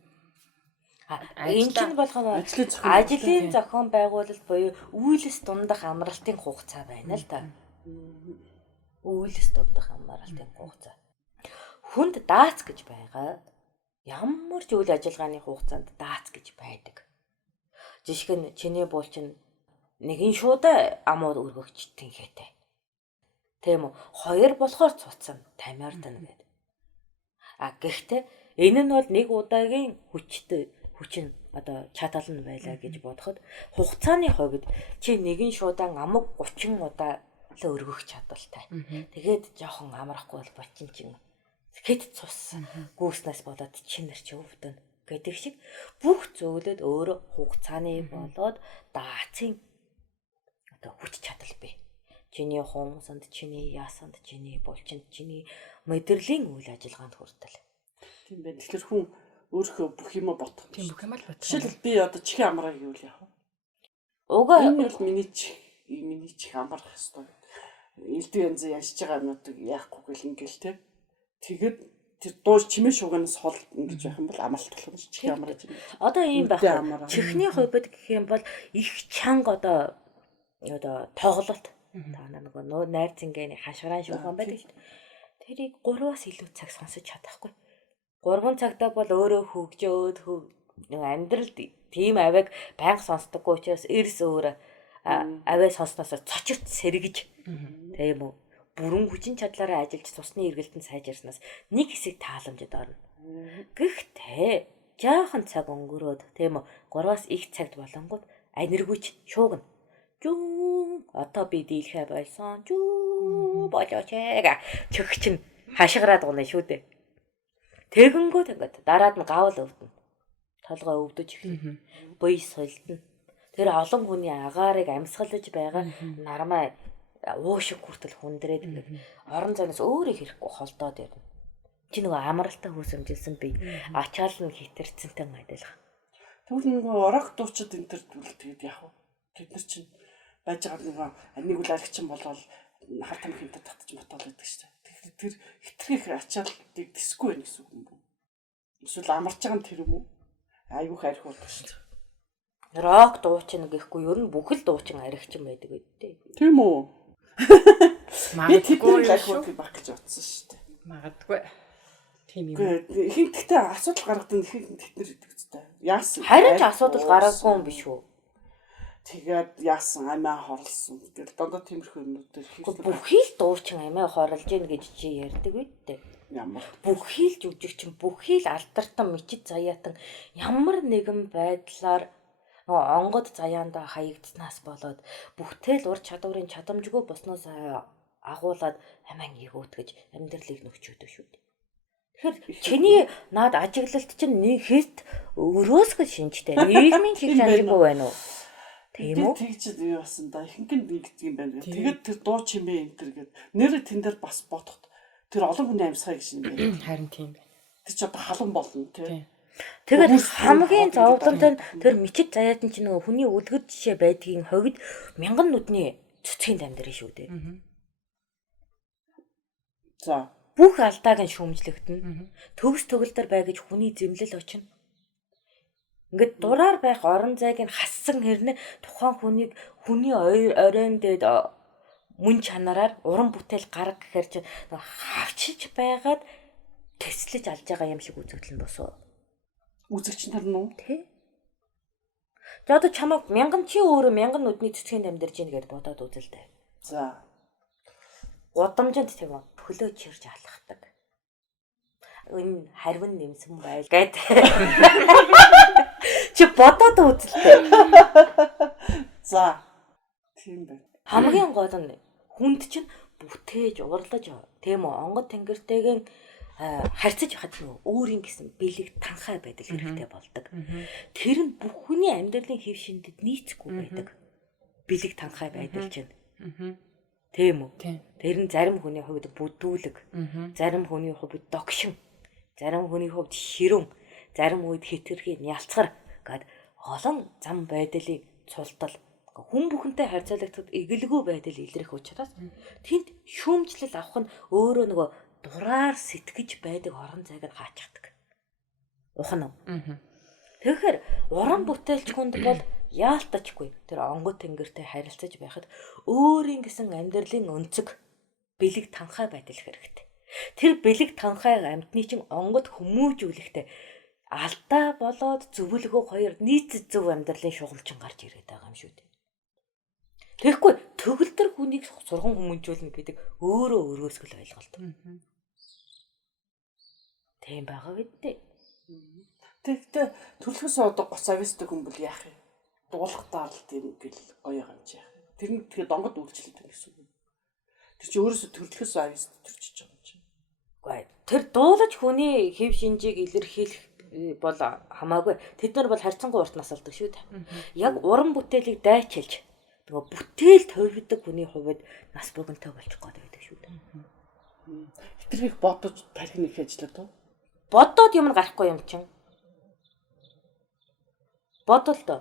энэ чинь болгоно ажлын зохион байгуулалт буюу үйлс дундах амралтын хугацаа байна л да. Үйлс дундах амралтын хугацаа. Хүнд даац гэж байгаа. Ямар ч үйл ажиллагааны хугацаанд даац гэж байдаг. Жишг нь чиний булчин нэгэн шууд амууд өргөгч тэнхээтэй. Тийм үү? Хоёр болохоор цуцсан тамиардан гэдэг. Гэхдээ энэ нь бол нэг удаагийн хүчин одоо чадал нь байлаа гэж бодоход хугацааны хувьд чи нэгэн шуудан амаг 30 удаа л өргөх чадвартай. Тэгээд жоохон амрахгүй бол булчин чинь тэгэхэд цус гүйснээс болоод чинэр чи өвдөн гэдэг шиг бүх зөвлөд өөрөө хугацааны болоод даацын одоо хүч чадал бий. Чиний хуумсанд, чиний ясанд, чиний булчинд, чиний мэдрэлийн үйл ажиллагаанд хүртэл. Тийм байх. Тэгэхээр хүн өөрөө бүх юм бодох. Тийм бүх юм л бодох. Жишээлбэл би одоо чихээ амраа гэвэл яах вэ? Угаа энэ бол миний чих амрах хэвээр. Элдв янз яшиж байгаа юмнуудыг яахгүй гэл ингээл те. Тэгээд тэр дууш чимээ шуугаас хол ингэж байх юм бол амралт болох юм шиг чихээ амраа гэж. Одоо ийм байх. Чихний хувьд гэх юм бол их чанга одоо тоглолт. Та нөгөө найр зингээний хашгиран шуухан байдаг шүү дээ. Тэрийг 3-аас илүү цаг сонсож чадахгүй. 3 цагтаа бол өөрөө хөгжөөд амьдралд тийм авиг байнга сонсдоггүй учраас эрс өөр аваа сонсноосоо цочирт сэргэж тийм үү бүрэн хүчин чадлаараа ажиллаж цусны эргэлтэн сайжирснаас нэг хэсэг тааламжид орно. Гэхдээ жаахан цаг өнгөрөөд тийм үү 3-аас их цагт болонгууд аниргүйч шуугна. Жүү одоо би дийлхэ болсон. Жүү болооч чөг чин хашгираад гонё шүү дээ. Тэгэнгүүт ингээд дараад нь гавл өвдөн. Толгой өвдөж эхэлнэ. Буй сулдна. Тэр олон хүний агаарыг амьсгалж байгаа нармаа уушиг хүртэл хүндрээд ингээд орон зайнаас өөрөө хэрэггүй холдоод ирнэ. Чи нөгөө амралтаа хүсэмжилсэн би ачаал нь хитэрцэнтэй адилхан. Тэгвэл нөгөө орог дуучид энэ төр тэгээд яах вэ? Тэд нар чинь байж байгаа нэг үл аригчин болоод харт амх хэмтэд татчих ботол байдаг шүү дээ. Тэгэхээр тэр хитрхийх ачааллыг дэсгүй байх гэсэн үг юм бүү? Эсвэл амарч байгаа нь тэр юм уу? Айгүйх арих болдог шүү дээ. Рок дуучин гэхгүй ер нь бүх л дуучин аригчин байдаг гэдэг. Тийм үү? Магадгүй арих байх гэж утсан шүү дээ. Магадгүй. Тийм юм. Ихэнхдээ асуудал гаргадаг ихэнх тэднэр идэг үстэй. Яасан? Харин ч асуудал гаргаагүй юм биш үү? Тэгээд яасан амиа хорлсон. Тэгэл дандаа тиймэрхүү юмнууд дээр хийх. Бүхий л дуучин амиа хорлож гин гэж чи ярьдаг үедээ. Ямар бүхий л жүжигчин, бүхий л алдартан мичид заяатан ямар нэгэн байдлаар нөгөө онгод заяанда хаягдснаас болоод бүхтэл ур чадварын чадамжгүй босноос агуулад амин эгөөтгэж амьдралыг нөхчөөдөг шүү дээ. Тэгэхээр чиний наад ажиглалт чинь нэг хэд өрөөсгөл шинжтэй. Нийгмийн шиг шанжгүй байна уу? Тийм үү? Тэгж юу басан да ихэнх нь ингэдэг юм байна. Тэгээд тэр дуу чимээ энэ төр гээд нэр тэн дээр бас бодоход тэр олон хүний амьсгал гэж юм байна. Харин тийм байна. Тэр ч одоо халуун болно тий. Тэгээд хамгийн зовлонтой нь тэр мичид заяатан чинь нөгөө хүний үлгэр жишээ байдгийн хогд мянган нүдний цэцгийн дамдэр шүү дээ. За бүх алдааг нь шүүмжлэгдэнэ. Төгс төгөлдөр бай гэж хүний зэмлэл очино. Ингээд дураар байх орон зайг нь хассан хэрнээ тухайн хүний оройн дээд мөн чанараар уран бүтээл гарга гэхэр чи хавчиж байгаад тэслэж алж байгаа юм шиг үзэгдэл нь босоо. үзэгч нар нь Тэ? За одоо чамайг мянган чи өөрөө мянган нүдний цэцгийн дамдэрж ийн гэдээ бодоод үзэл дээ. за Удамжинд тийм үү хөлөө чирж алхахдаг. Энэ харвин нэмсэн байл гэд. Чи бодоод үзэл дээ. за тийм байна. Хамгийн гол нь хүнд чинь бүтээж урлаж тийм үү онгод тэнгэртэйгэн харьцаж хад нөгөө өөрийн гэсэн бэлэг танхай байдал хэрэгтэй болдог. Тэр нь бүх хүний амьдралын хэв шиндэд нийцэхгүй байдаг. Бэлэг танхай байдал чинь. Тийм үү? Тэр нь зарим хүний хувьд бүдүүлэг, зарим хүний хувьд догшин, зарим хүний хувьд ширүүн, зарим үед хэтэрхий нялцгар гэд олон зам байдлын цултал хүн бүхэнтэй харьцуулагдахад эгэлгүй байдал илрэх учраас тэнд шүүмжлэл авах нь өөрөө нөгөө дураар сэтгэж байдаг орон зайг нь хаачдаг. Ухна уу? Тэгэхээр уран бүтээлч хүнд бол яалтачгүй тэр онгод тэнгэртэй харилцаж байхад өөрийн гэсэн амьдралын өнцөг бэлэг танхай байдал хэрэгтэй. Тэр бэлэг танхай амьтны чинь онгод хүмүүжүүлэхдээ алдаа болоод зөвлөгөө хоёр нийт зөв амьдралын шугамчин гарч ирээд байгаа юм шүү дээ. Тэгэхгүй төгөлдөр хүнийг сурган хүмүүжүүлнэ гэдэг өөрөө өрөөсгөл ойлголт. Тийм байгаа гэдэг. Тэгтээ төлөхөөс одоо гоц авьяастай хүн бол яах юм? Дуулах даалт юм гэл гоё юм чи яах юм? Тэр нь тэгээд донгод үйлчлэгдэх гэсэн үг. Тэр чи өөрөөсөө төрлөхөөс авьяастай төрчихөж байгаа юм чи. Үгүй тэр дуулаж хүний хэв шинжийг илэрхийлэх бол хамаагүй. Тэд нар бол харьцангуй урт нас алдаг шүү дээ. Яг уран бүтээлийг дайчилж нөгөө бүтээл тойрогддог хүний хувьд нас богинтой болчих гээд байдаг шүү дээ. Хитрхийг бодож тархин их ажиллаад уу? Бодоод юм гарахгүй юм чинь. Бодолтой.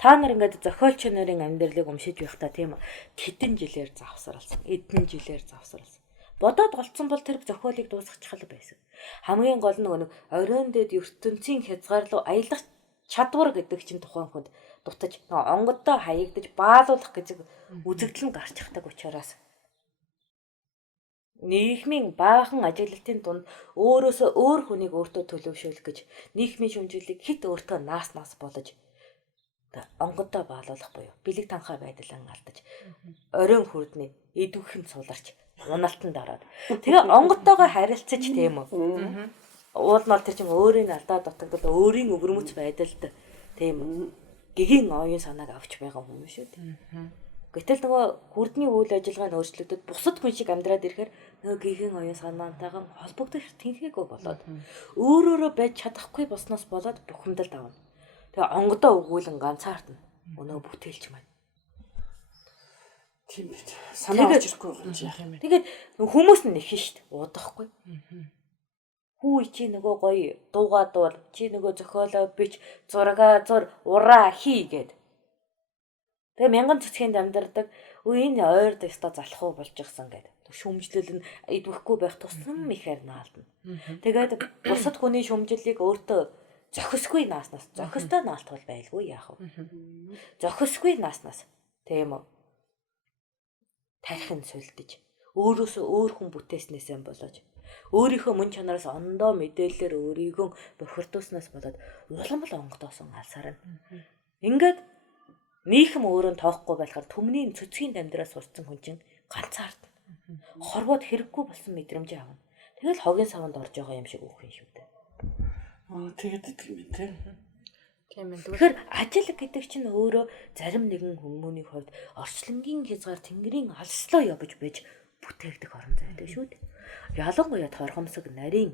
Та нар ингээд зохиолч нарын амьдралыг уншиж байхдаа тийм хэдэн жилээр завсралсан, эдэн жилээр завсралсан. Бодоод голцсон бол тэр зохиолыг дуусгачихлаа байсан. Хамгийн гол нь нэг оройн дээд ертөнцийн хязгаар руу аялах чадвар гэдэг чинь тухайн хүнд дутаж онгодтой хаягдаж баалуулах гэж үзэгдэл нь гарч чаддаг учраас нийгмийн баахан ажиглалтын дунд өөрөөсөө өөр хүнийг өөртөө төлөвшөөлөх гэж нийгмийн шүмжлэлийг хит өөртөө наас болгож онгодтой баалуулах буюу бэлэг танхай байдлаа алдаж оройн хүрдний эдвэхэн суларч уналтанд ороод тэгээ онгодтойгоо харилцаж тийм үү уул нь тэр чинь өөрийн алдаа дутагдал өөрийн өвөрмөц байдалд тийм үү гэгийн оюун санааг авч байгаа хүн шүү дээ. Гэтэл нөгөө хүрдний үйл ажиллагааны өөрчлөлтөд бусад хүн шиг амьдраад ирэхээр нөгөө гэгийн оюун санаантайгаа холбогдох тэнхээгүй болоод өөрөөрөө байж чадахгүй болсноос болоод бухимдалд авна. Тэгээ онгодоо өгүүлэн ганцаардна. Өнөө бүтээлч маань. Тийм ээ. Санаа орж ирэхгүй юм чи яах юм бэ? Тэгээд хүмүүс нь нэхэн штт уудахгүй. Хүү чи нөгөө гоё дуугаа дуул, чи нөгөө зохиолоо бич, зургаа зур, ураа хий гэд. Тэгээ мянган цэцгийн дамдардаг энэ ойр дэста залах уу болж ирсэн гэд. Шүмжлэл нь идвэхгүй байх тусам ихээр наалдна. Тэгээд бусад хүний шүмжлэлийг өөртөө зохисгүй нааснаас зохистой наалтвал байлгүй яах вэ? Зохисгүй нааснаас тийм үү? Тархин сүлдэж өөрөөсөө өөр хүн бүтээснээсээ болоод өөрийнхөө мөн чанараас ондоо мэдээлэлээр өөрийгөө бохирдуулснаас болоод уламжлал онгодоосон алсарна. Ингээд нийхэм өөрөө тоохгүй болохоор төмний цэцгийн дамдраас сурцсан хүн чинь ганцаардна. Хорвоод хэрэггүй болсон мэдрэмж авна. Тэгэл хогийн саванд орж байгаа юм шиг өөх юм шүү дээ. Тэгээд идэх юм те. Тийм ээ. Тэгэхээр ажил гэдэг чинь өөрөө зарим нэгэн хүмүүний хувьд орчлонгийн хязгаар тэнгэрийн алслаа явж байж бүтээгдэх орон зай байдаг шүү дээ. Ялангуяа торгомсог нарийн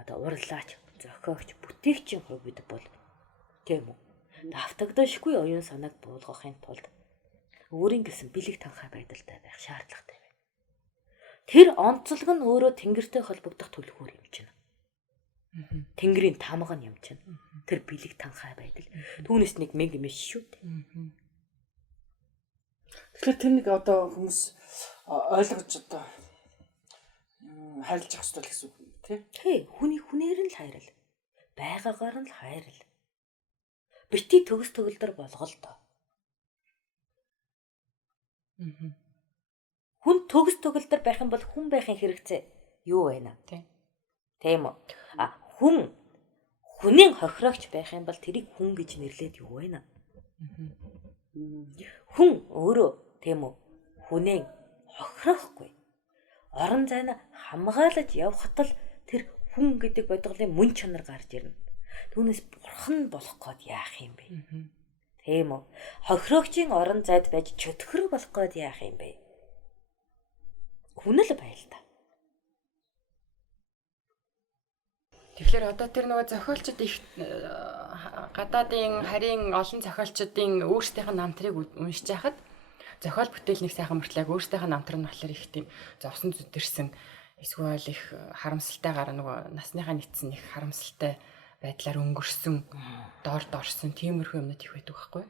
одоо урлаач, зохиогч, бүтээгчийн хувьд бол тийм үү? Давтагдашгүй оюун санааг буулгахын тулд өөрийн гэсэн бэлэг танхай байдалтай байх шаардлагатай байна. Тэр онцлог нь өөрөө тэнгэртэй холбогдох төлөвөөр юм чинь. Тэнгэрийн тамга нь юм чинь. Тэр бэлэг танхай байдал. Түүнээс нэг мэг юм шүү дээ. Тэгэхээр тэр нэг одоо хүмүүс ойлгож одоо хайрлаж явах хэрэгтэй гэсэн үг юм тий. Тий, хүнээр нь л хайрал. Байгаагаар нь л хайрал. Бити төгс төгөлдөр болгол доо. Хүн төгс төгөлдөр байх юм бол хүн байхын хэрэгцээ юу байна? Тийм үү? Хүнийн хохирогч байх юм бол тэрийг хүн гэж нэрлээд юу байна? Хүн өөрөө тийм үү? Хүнээ хохирохгүй. Орон зайг хамгаалаж явхад л тэр хүн гэдэг бодголын мөн чанар гарч ирнэ. Түүнээс бурхан болох гээд яах юм бэ? Тийм үү? Хохирогчийн орон зайд байж чөтгөр болох гээд яах юм бэ? Хүн л байл та. Тэгэхээр одоо тэр нөгөө зохиолчид их гадаадын харийн олон зохиолчдын өөрсдийнх нь намтрыг уншиж байхад зохиол бүтээл нэг сайхан мөртлөөг өөрсдийнх нь намтар нь болохоор их тийм зовсон зүдэрсэн эсвэл их харамсалтайгаар нөгөө насныхаа нийцсэн их харамсалтай байдлаар өнгөрсөн дорд орсон тиймэрхүү юмнууд их байдаг байхгүй.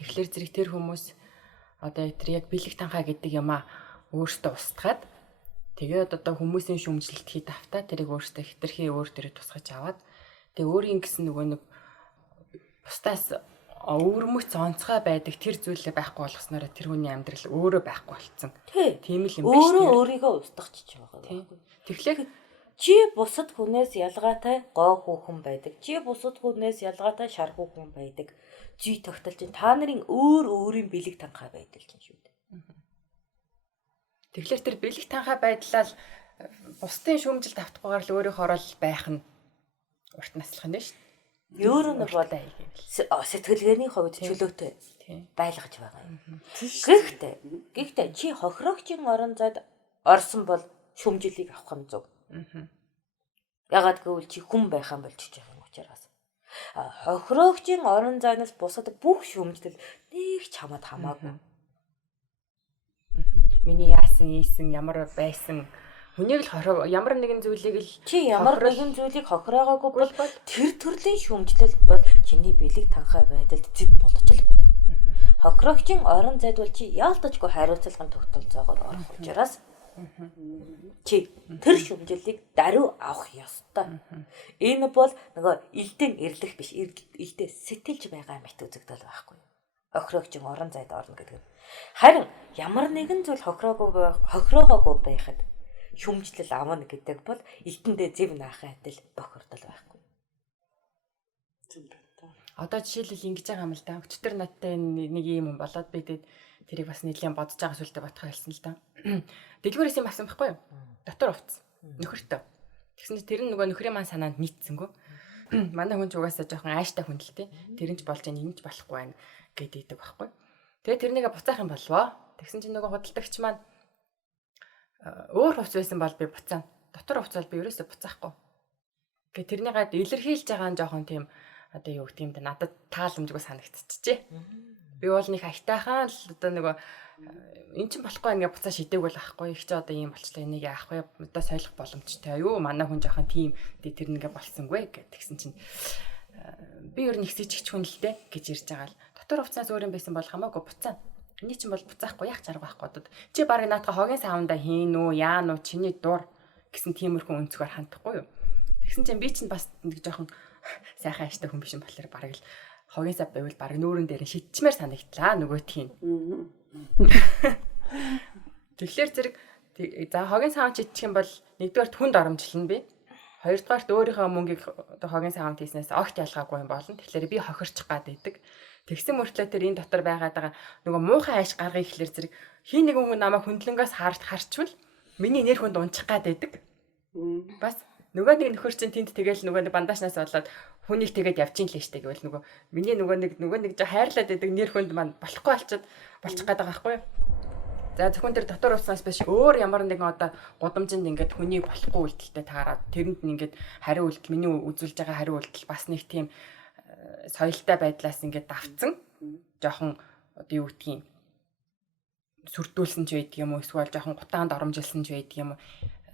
Тэгэхээр зэрэг тэр хүмүүс одоо тэр яг бэлэг танхаа гэдэг юмаа өөртөө устгаад тэгээд одоо хүмүүсийн шүмжлэлт хий давтаа тэрийг өөртөө хитрхи өөр дээрээ тусгаж аваад тэгээд өөрийн гэсэн нөгөө нэг бусдаас өвөрмөц онцгой байдаг тэр зүйлээ байхгүй болгосноор тэр хүний амьдрал өөрөө байхгүй болцсон. Тийм л юм байна шүү. Өөрөө өөрийгөө устгахчиж байгаа. Тэгэхээр чи бусад хүнээс ялгаатай гоо хүүхэн байдаг. Чи бусад хүнээс ялгаатай шар хүүхэн байдаг. Зүй тогтолж та нарын өөрийн бэлэг танхай байдал чинь шүү дээ. Тэгэхээр тэр бэлэг танхай байдлаар бусдын шүүмжилт автахгүйгээр л өөрийнхөө орол байх нь урт наслах нь шүү. Өөр нь бол сэтгэлгээний хувьд чөлөөтэй байлгаж байгаа юм. Гэхдээ чи хохирогчийн орон зайд орсон бол шүмжлэлийг авах нь зөв. Ягаад гэвэл чи хүн байх юм болж байгаа юм учраас. Хохирогчийн орон зайнаас бусад бүх шүмжлэл нэг чамд хамаагүй. Миний яасан ийсэн ямар байсан хүнийг л ямар нэгэн зүйлийг л чи ямар нэгэн зүйлийг хохироогүй бол тэр төрлийн шүмжлэл бол чиний бэлэг танхай байдалд зэв болж л байна. Хохирогчийн орон зайд бол чи яалтчгүй хариуцлагын тогтолцоогоор орох учраас чи тэр шүмжлэлийг даруй авах ёстой. Энэ бол нөгөө элдэн эрлэх биш, элдээ сэтгэлж байгаа мэт үзэгдэл байхгүй. Хохирогчийн орон зайд орно гэдэг. Харин ямар нэгэн зүйл хохироогоогүй байхад шүмжлэл авна гэдэг бол элдэндээ зэв наахын адил бохирдол байхгүй. Одоо жишээлбэл ингэж байгаа юм л да. Өчтөр надтай нэг юм болоод би тэрийг бас нэлээд бодож байгаа сүлдө бодох хэлсэн л да. Дэлгүүрээс юм авсан байхгүй юу? Дотор увцсан. Нөхөртөө. Тэгсэн чинь тэр нь нөгөө нөхрийн маань санаанд нийцсэнгүү. Манай хүн ч угаасаа жоохон ааштай хүн л тий. Тэр нь ч болж байгаа юм ч болохгүй байна гэдэг байхгүй. Тэгээ тэрнийгээ буцаах юм болвоо. Тэгсэн чинь нөгөө худалдагч маань өөр хувц байсан бол би буцаана. Дотор хувц бол би ерөөсөө буцаахгүй. Гэ тэрнийгээ илэрхийлж байгаа нь жоохон тийм одоо юу гэх юм да надад тааламжгүй санагдчихжээ. Би бол нэг хайтайхан л одоо нөгөө эн чинь болохгүй ингээ буцаа шидээг бол ахгүй. Их ч одоо ийм болчлаа энийг яах вэ? Одоо солих боломжтой юу? Манай хүн жоохон тийм тэр нэгэ болсонгүй гэдгсэн чинь би ер нь их сэжигч хүн л дээ гэж ирж байгаа л. Дотор хувцаас өөр юм байсан бол хамаагүй буцаана. Эний чинь бол буцаахгүй яах чарга байхгүй одоо чи баг наатга хогийн саванда хийн үү яа нү чиний дур гэсэн тиймэрхүү өнцгөр хандахгүй юу. Тэгсэн чинь би чинь бас нэг жоохон сайхан ааштай хүн биш юм болохоор баг л хогийн сав байвал баг нүүрэн дээр шидчмээр санагдлаа нөгөөтхийн. Тэгэхээр зэрэг за хогийн савнд шидчих юм бол нэгдүгээр хүнд оромжлно би. Хоёрдугаарт өөрийнхөө мөнгийг одоо хогийн савнд хийснээс огт ялгаагүй юм болно. Тэгэхээр би хохирчих гад байдаг. Тэгсэн мөртлөө тэр энэ дотор байгаад байгаа нөгөө муухай ааш гаргая гэхлээр зэрэг хин нэгэн хүн намайг хөндлөнгөөс харчвал миний нэр хүнд унчих гад байдаг. Бас нөгөө нэг нөхөр чинь тэнд тэгэл нөгөө нэг бандаашнаас болоод хүнийг тэгээд явж ин лээ штэ гэвэл нөгөө миний нөгөө нэг хайрлаад байдаг нэр хүнд маань болохгүй болчих гээд байгаа байхгүй юу. За зөвхөн тэр дотор уснаас биш өөр ямар нэгэн одоо гудамжинд ингээд хүний болохгүй үйлдэлтэй таараад тэрэнд нь ингээд хариу үйлдэл миний үзүүлж байгаа хариу үйлдэл бас нэг тийм соёлтой байдлаас ингээд давцсан жоохон одоо юу гэдгийг сүрдүүлсэн ч байдаг юм уу эсвэл жоохон гутаанд оромжилсан ч байдаг юм уу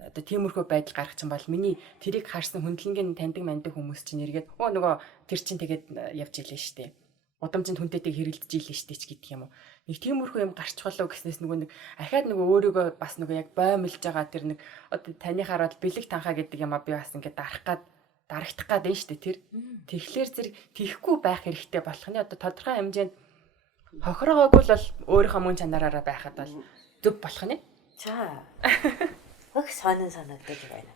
одоо тиймэрхүү байдал гарах чинь бол миний тэрийг харсан хөндлөнгийн таньдаг мандаг хүмүүс чинь эргээд нөгөө тэр чинь тэгээд явж илээ штэ удамжинд хүнтэйг хэрэлдэж илээ штэ ч гэдэг юм уу нэг тиймэрхүү юм гарч болоо гэснээс нөгөө нэг ахаад нөгөө өөрийгөө бас нөгөө яг боомлж байгаа тэр нэг одоо таны хараад бэлэг танхаа гэдэг юм а би бас ингээд дарагдах гад нь штэ тэр тэгэхээр зэрэг тийхгүй байх хэрэгтэй болох нь одоо тодорхой хэмжээнд хохирогоогүй л бол өөрийнхөө мөн чанараараа байхад бол зөв болох нь. За. Хөх санагдаж байна.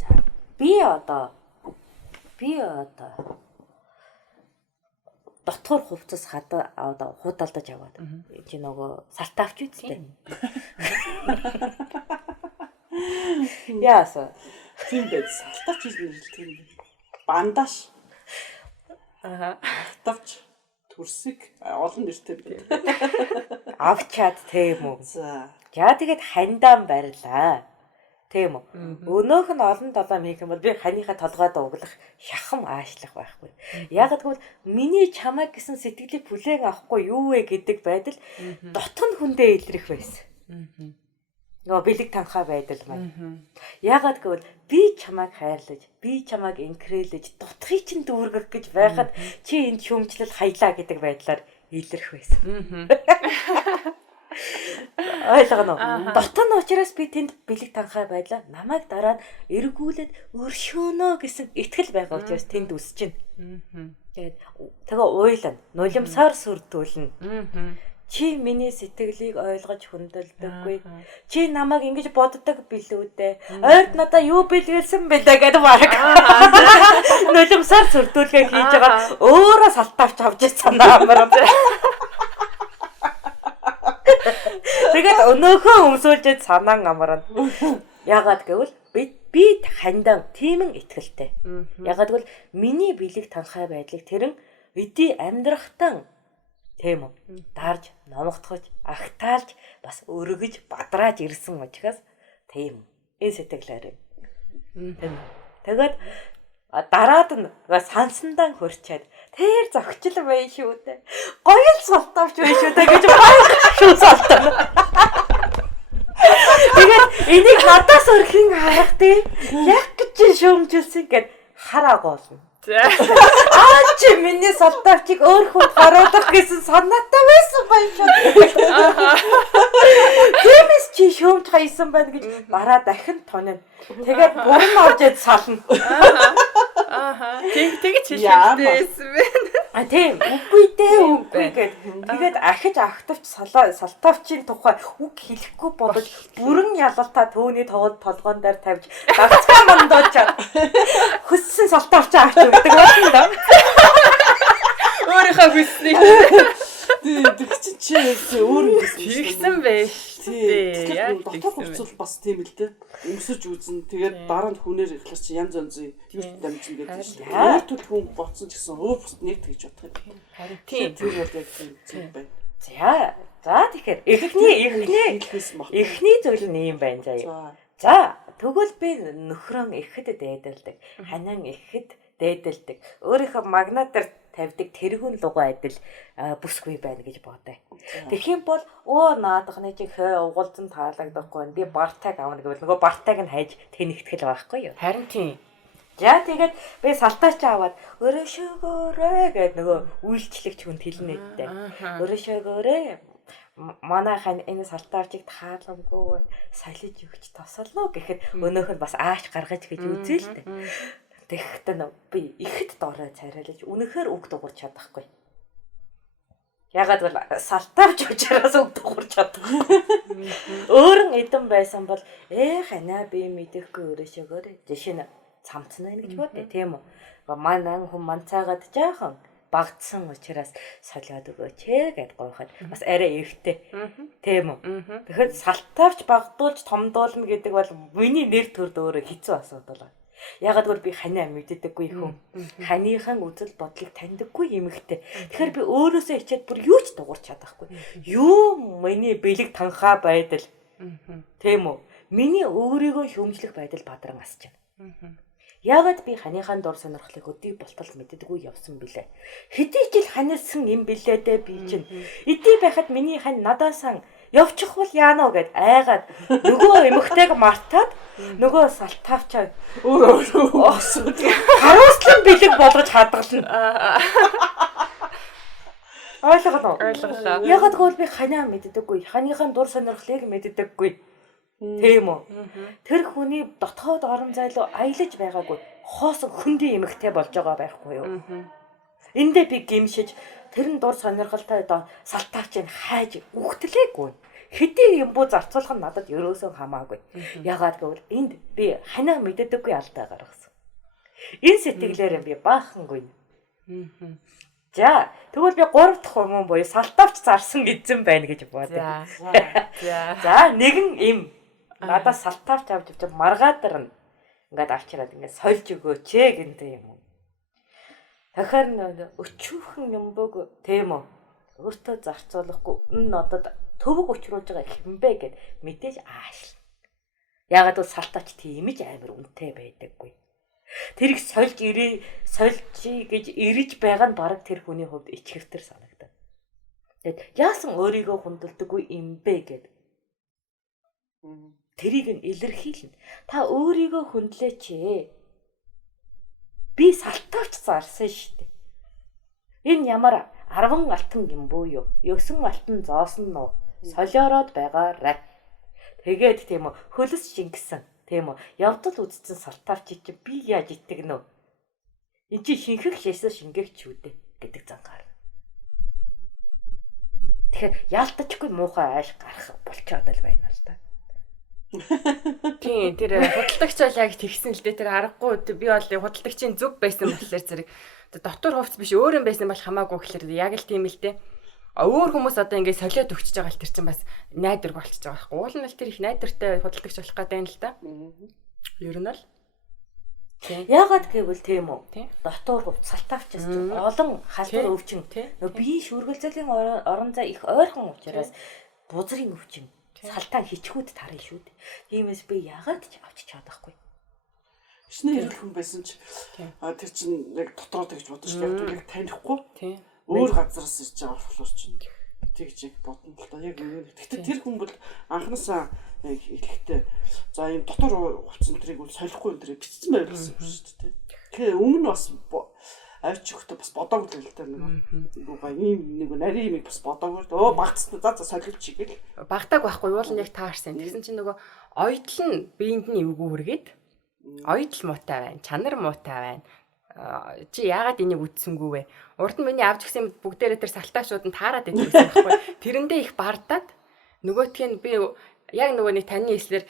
За. Би одоо дотор хувцас одоо худалдаж аваад чи нөгөө салтаавч үстэй. Яаса. Тийм дээ. Салтаавч үстэй юм. Бандаж. Салтаавч төрсөг олон нэртэй бид. Авчаад тийм үү. За. За тэгээд хандаан барилаа. Тийм үү. Өнөөх нь олон толом хийх юм бол би ханийхаа толгойд углах шахам аашлах байхгүй. Яг тэгвэл миний чамайг гэсэн сэтгэлийг бүлээн авахгүй юу вэ гэдэг байдал дотн хүндээ илрэх байсан. Нөгөө бэлэг танхаа байдал маань. Яагаад гэвэл би чамайг хайрлаж, би чамайг инкрэлж, дутхыг чинь дүүргэх гэж байхад чи энд шүүмжлэл хаялаа гэдэг байдлаар илэрх байсан. Ойлгоно. Дотн учраас би тэнд бэлэг танхаа байдлаа намайг дараа нь эргүүлээд өршөөнө гэсэн итгэл байгаа учраас тэнд үсэж байна. Тэгээ уйлан, нулимсаар сүрдүүлнэ. Чи миний сэтгэлийг ойлгож хүндэлдэггүй. Чи намайг ингэж боддог билүү дээ. Ойд надаа юу бэлгэлсэн бэ гэдэг бараг. Нулимсаар сүрдүүлгээ хийж байгаа өөрөө салтавч авч санаа амар. Тэгээд өнөөхөө өмсүүлж санаан амарна. Ягаад гэвэл би хандан тиймэн итгэлтэй. Ягаад гэвэл миний бэлэг танхай байдлыг тэрэн өдий амьдрахтан тийм үү дарж номогдохож агтаалж бас өргөж бадрааж ирсэн учраас тийм энэ сэтгэлээр. Тэгээд дараад нь сансандан хөрчээд тэр зөгчл бай шүү дээ. Гоё л салтавч бай шүү дээ гэж шүү салтав. Тэгээд энийг надаас өрхийн харах тийм яг гэж шөөмжилсэн гэд хараагаална. Чи миний салтавчийг өөр хүн харуулах гэсэн санаатай байсан гоё шүү. Тиймээс чи шөөмж хайсан байна гэж бараа дахин тонно. Тэгээд буран авч яд сална. Тэгж хэлчихсэн байна. Тийм үгүй гэд. Тэгээд ахиж ахтавч салтавчийн тухай үг хэлэхгүй бодож бүрэн ялалтаа төвний толгоон дээр тавьж давцгаа мандууч хөссөн салтавч авч өгдөг байна да. Өөрийнхөө хүснийг Тэг чи өөр хийсэн байж. Тийм. Дотор хувцас бас тийм л дээ. Өмсөж үзэн тэгээд дараа нь хүнээр ихлэр чи янз янзын дамжин гэдэг шүү дээ. Өөр төл хүн боцсон ч гэсэн өөр бусд нэг тэгж бодох юм. Харин тийм. Тэр бол яг тийм байна. За тэгэхээр эхний зүйл нь юм байна заяа. За тэгвэл би нөхрөн ихэд дээдэлдэг. Ханан ихэд дээдэлдэг. Өөрийнхөө магнатаар тавьдаг тэргүүн лугу адил бүсгүй байна гэж бодъё. Тэгхийн бол наадахны чи угуулзан таалагдахгүй. Би бартаг авна гэвэл нөгөө бартаг нь хайж тэнэгтгэл байхгүй юу? Харин тийм. За тэгээд би салтаач аваад өрөөшөөгөөрэй гэд нөгөө үйлчлэгч хүнд хэлнэ дээ. Өрөөшөөгөөрэй. Манай хань энэ салтаавчийг тааламгүй солиж өгч тосолно гэхэд өнөөх нь бас ааш гаргаж гэж үзээ л дээ. Тэгэхдээ би ихэд дорой царайлж үнэхээр үг дуурч чадахгүй. Ягаад бол салтаавч учраас үг дуурч чадахгүй. Өөрөн эдэн байсан бол ханаа би мэдэхгүй өрөөшөөгөөрэй. Жишээ нь цамцна гэж бодъё тийм үү. Манай хүн манцаагаад жаахан багдсан учраас солиод өгөөч гэд гооход бас арай эвтэй. Тийм үү. Тэгэхээр салтаавч багдуулж томдуулна гэдэг бол миний нэр төрд өөрөө хэцүү асуудал байна. Ягаад гэвэл би ханаа мэддэггүй хүн. Ханыхан үзэл бодлыг таньдаггүй эмэгтэй. Тэгэхээр би өөрөөсөө хичээд бүр юу ч дуурч чадахгүй. Юу миний бэлэг танхаа байдал. Тийм үү? Миний өөрийгөө шүүмжлэх байдал бадран асч байна. Ягаад би ханыхан дор сонирхлыг өдий болтол мэддэггүй явсан бilé. Хэдий жил ханилсан юм бilé дээ би чинь. Эдий байхад миний хань надаасан явчих бол яана уу гэд айгаад нөгөө эмэгтэйг мартаад нөгөө салтаавчаа өөрөө харуулсан бэлэг болгож хадгална. Ойлголоо. Ягаад гэвэл би ханаа мэддэггүй. ханыхан дур сонирхлыг мэддэггүй. Тийм үү? Тэр хүний дотоод орон зайлуу аялаж байгаагүй. Хоосон хөндөй эмэгтэй болж байгаа байхгүй юу? Эндээ би гимшиж тэрэн дур сонирхолтой одоо салтаач нь хайж үхтлээгүй. Хэдий юм буу зарцуулах нь надад ерөөсөө хамаагүй. Ягаад гэвэл энд би ханаа мэддэггүй алдаа гаргасан. Энэ сэтгэлээр би баахангүй. За тэгвэл би 3 дахь юм буюу салтаавч зарсан эзэн байна гэж бодъё. За нэгэн им надад салтаавч авч маргаадar нь ингээд авчираад ингээд сольж өгөөч гэнтэй юм. Тэгэхээр өчүүхэн юм бог тийм үү? Өөртөө зарцуулахгүй энэ надад төвөг учруулж байгаа хэмбэ гэд мэдээж аашлаа. Ягаад гэвэл салтаач тиймэж амар үнэтэй байдаггүй. Тэрийг сольж гэж ирж байгаа нь баг тэр хүний хувьд ичгэвтер санагдав. Тэгэд яасан өөрийгөө хүндэлдэггүй юм бэ гэд. Тэрийг нь илэрхийлнэ. Та өөрийгөө хүндлээч ээ. Би салтаач зарсан шүү дээ. Энэ ямар 10 алтан юм бүү юу? 9 алтан зоосон нь солиороод байгаарай. Тэгээд тийм үү хөлөс шингэсэн. Тийм үү явдал үдцэн салтаарч чи би яаж итгэнэ? Энд чи шинхэх шээсээ шингээх ч үдэ гэдэг зангаар. Тэгэхээр ялтачгүй муухай ааш гарах болчиход л байна л да. Тийм тэр худалдагч бол яг тэгсэн л дээ тэр аргагүй би бол худалдагчийн зүг байсан болохоор зэрэг дотор хувцс биш өөр юм байсан бол хамаагүй гэхэлэр яг л тийм л дээ. Өөр хүмүүс одоо ингээд солиод өгчөж байгаа л тэр чинь бас найдвар болчихж байгаа байхгүй. Уул нь л тэр их найдвартай худалдагч болох гэдэг юм л да. Ер нь л. Яагаад гэвэл тийм үү? Дотор хувцс салтаавчаас олон халдвар өвчин. Нөө биеийн шүргэлзэлийн орон зай их ойрхон учраас бузрын өвчин. Салтаа хичгүүд тарна шүү дээ. Тиймээс би яагаад ч авч чадахгүй. Шинэ ирэл хүн байсан ч тэр чинь яг дотроо тэгж бодож яг танихгүй. Өөр газараас ирж байгаа болохоор чинь тэгж яг бодно л да. Яг гэхдээ тэр хүн бол анханасаа яг хэлэхдээ за ийм дотор хувцсан трийг үл солихгүй энэ трийг бичсэн байл гэсэн юм шүү дээ. Тэгэхээр өмнө бас авч өгөхдөө бас бодоогүй л дээ нэг ийм нэг нарийн юм бас бодоогүй. Өө багцсан за солиулчих гэл. Багтааг байхгүй уул нь яг таарсан. Тэгсэн чинь нөгөө оёдл нь биеинд нь эвгүй үргээд оёдл муутай байна, чанар муутай байна. Чи яагаад энийг үтсэнгүү вэ? Урд нь миний авч гисэн бүгдээрээ тэр салтаачууд нь таарад идэх гэсэн байхгүй. Тэрэндээ их бардаад нөгөөтг нь би яг нөгөө нэг таны хэлснээр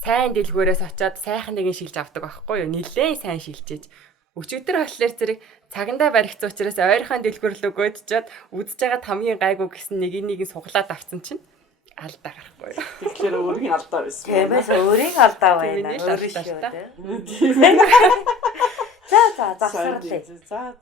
сайн дэлгүүрээс очиод сайхан нэгэн шилж авдаг байхгүй юу? Нилээн сайн шилжээж өчигдөр болохоор зэрэг цагандаа баригдсан учраас ойрхон дэлгүүрлөө гойдчоод үзэж байгаа хамгийн гайгүй гэсэн нэг суглаад авсан чинь алдаа гарахгүй юу? Тэгэхээр өөрийн алдаа байсан. Тиймээс өөрийн алдаа байна. Өөрөө шүү дээ. За засаарлаа. За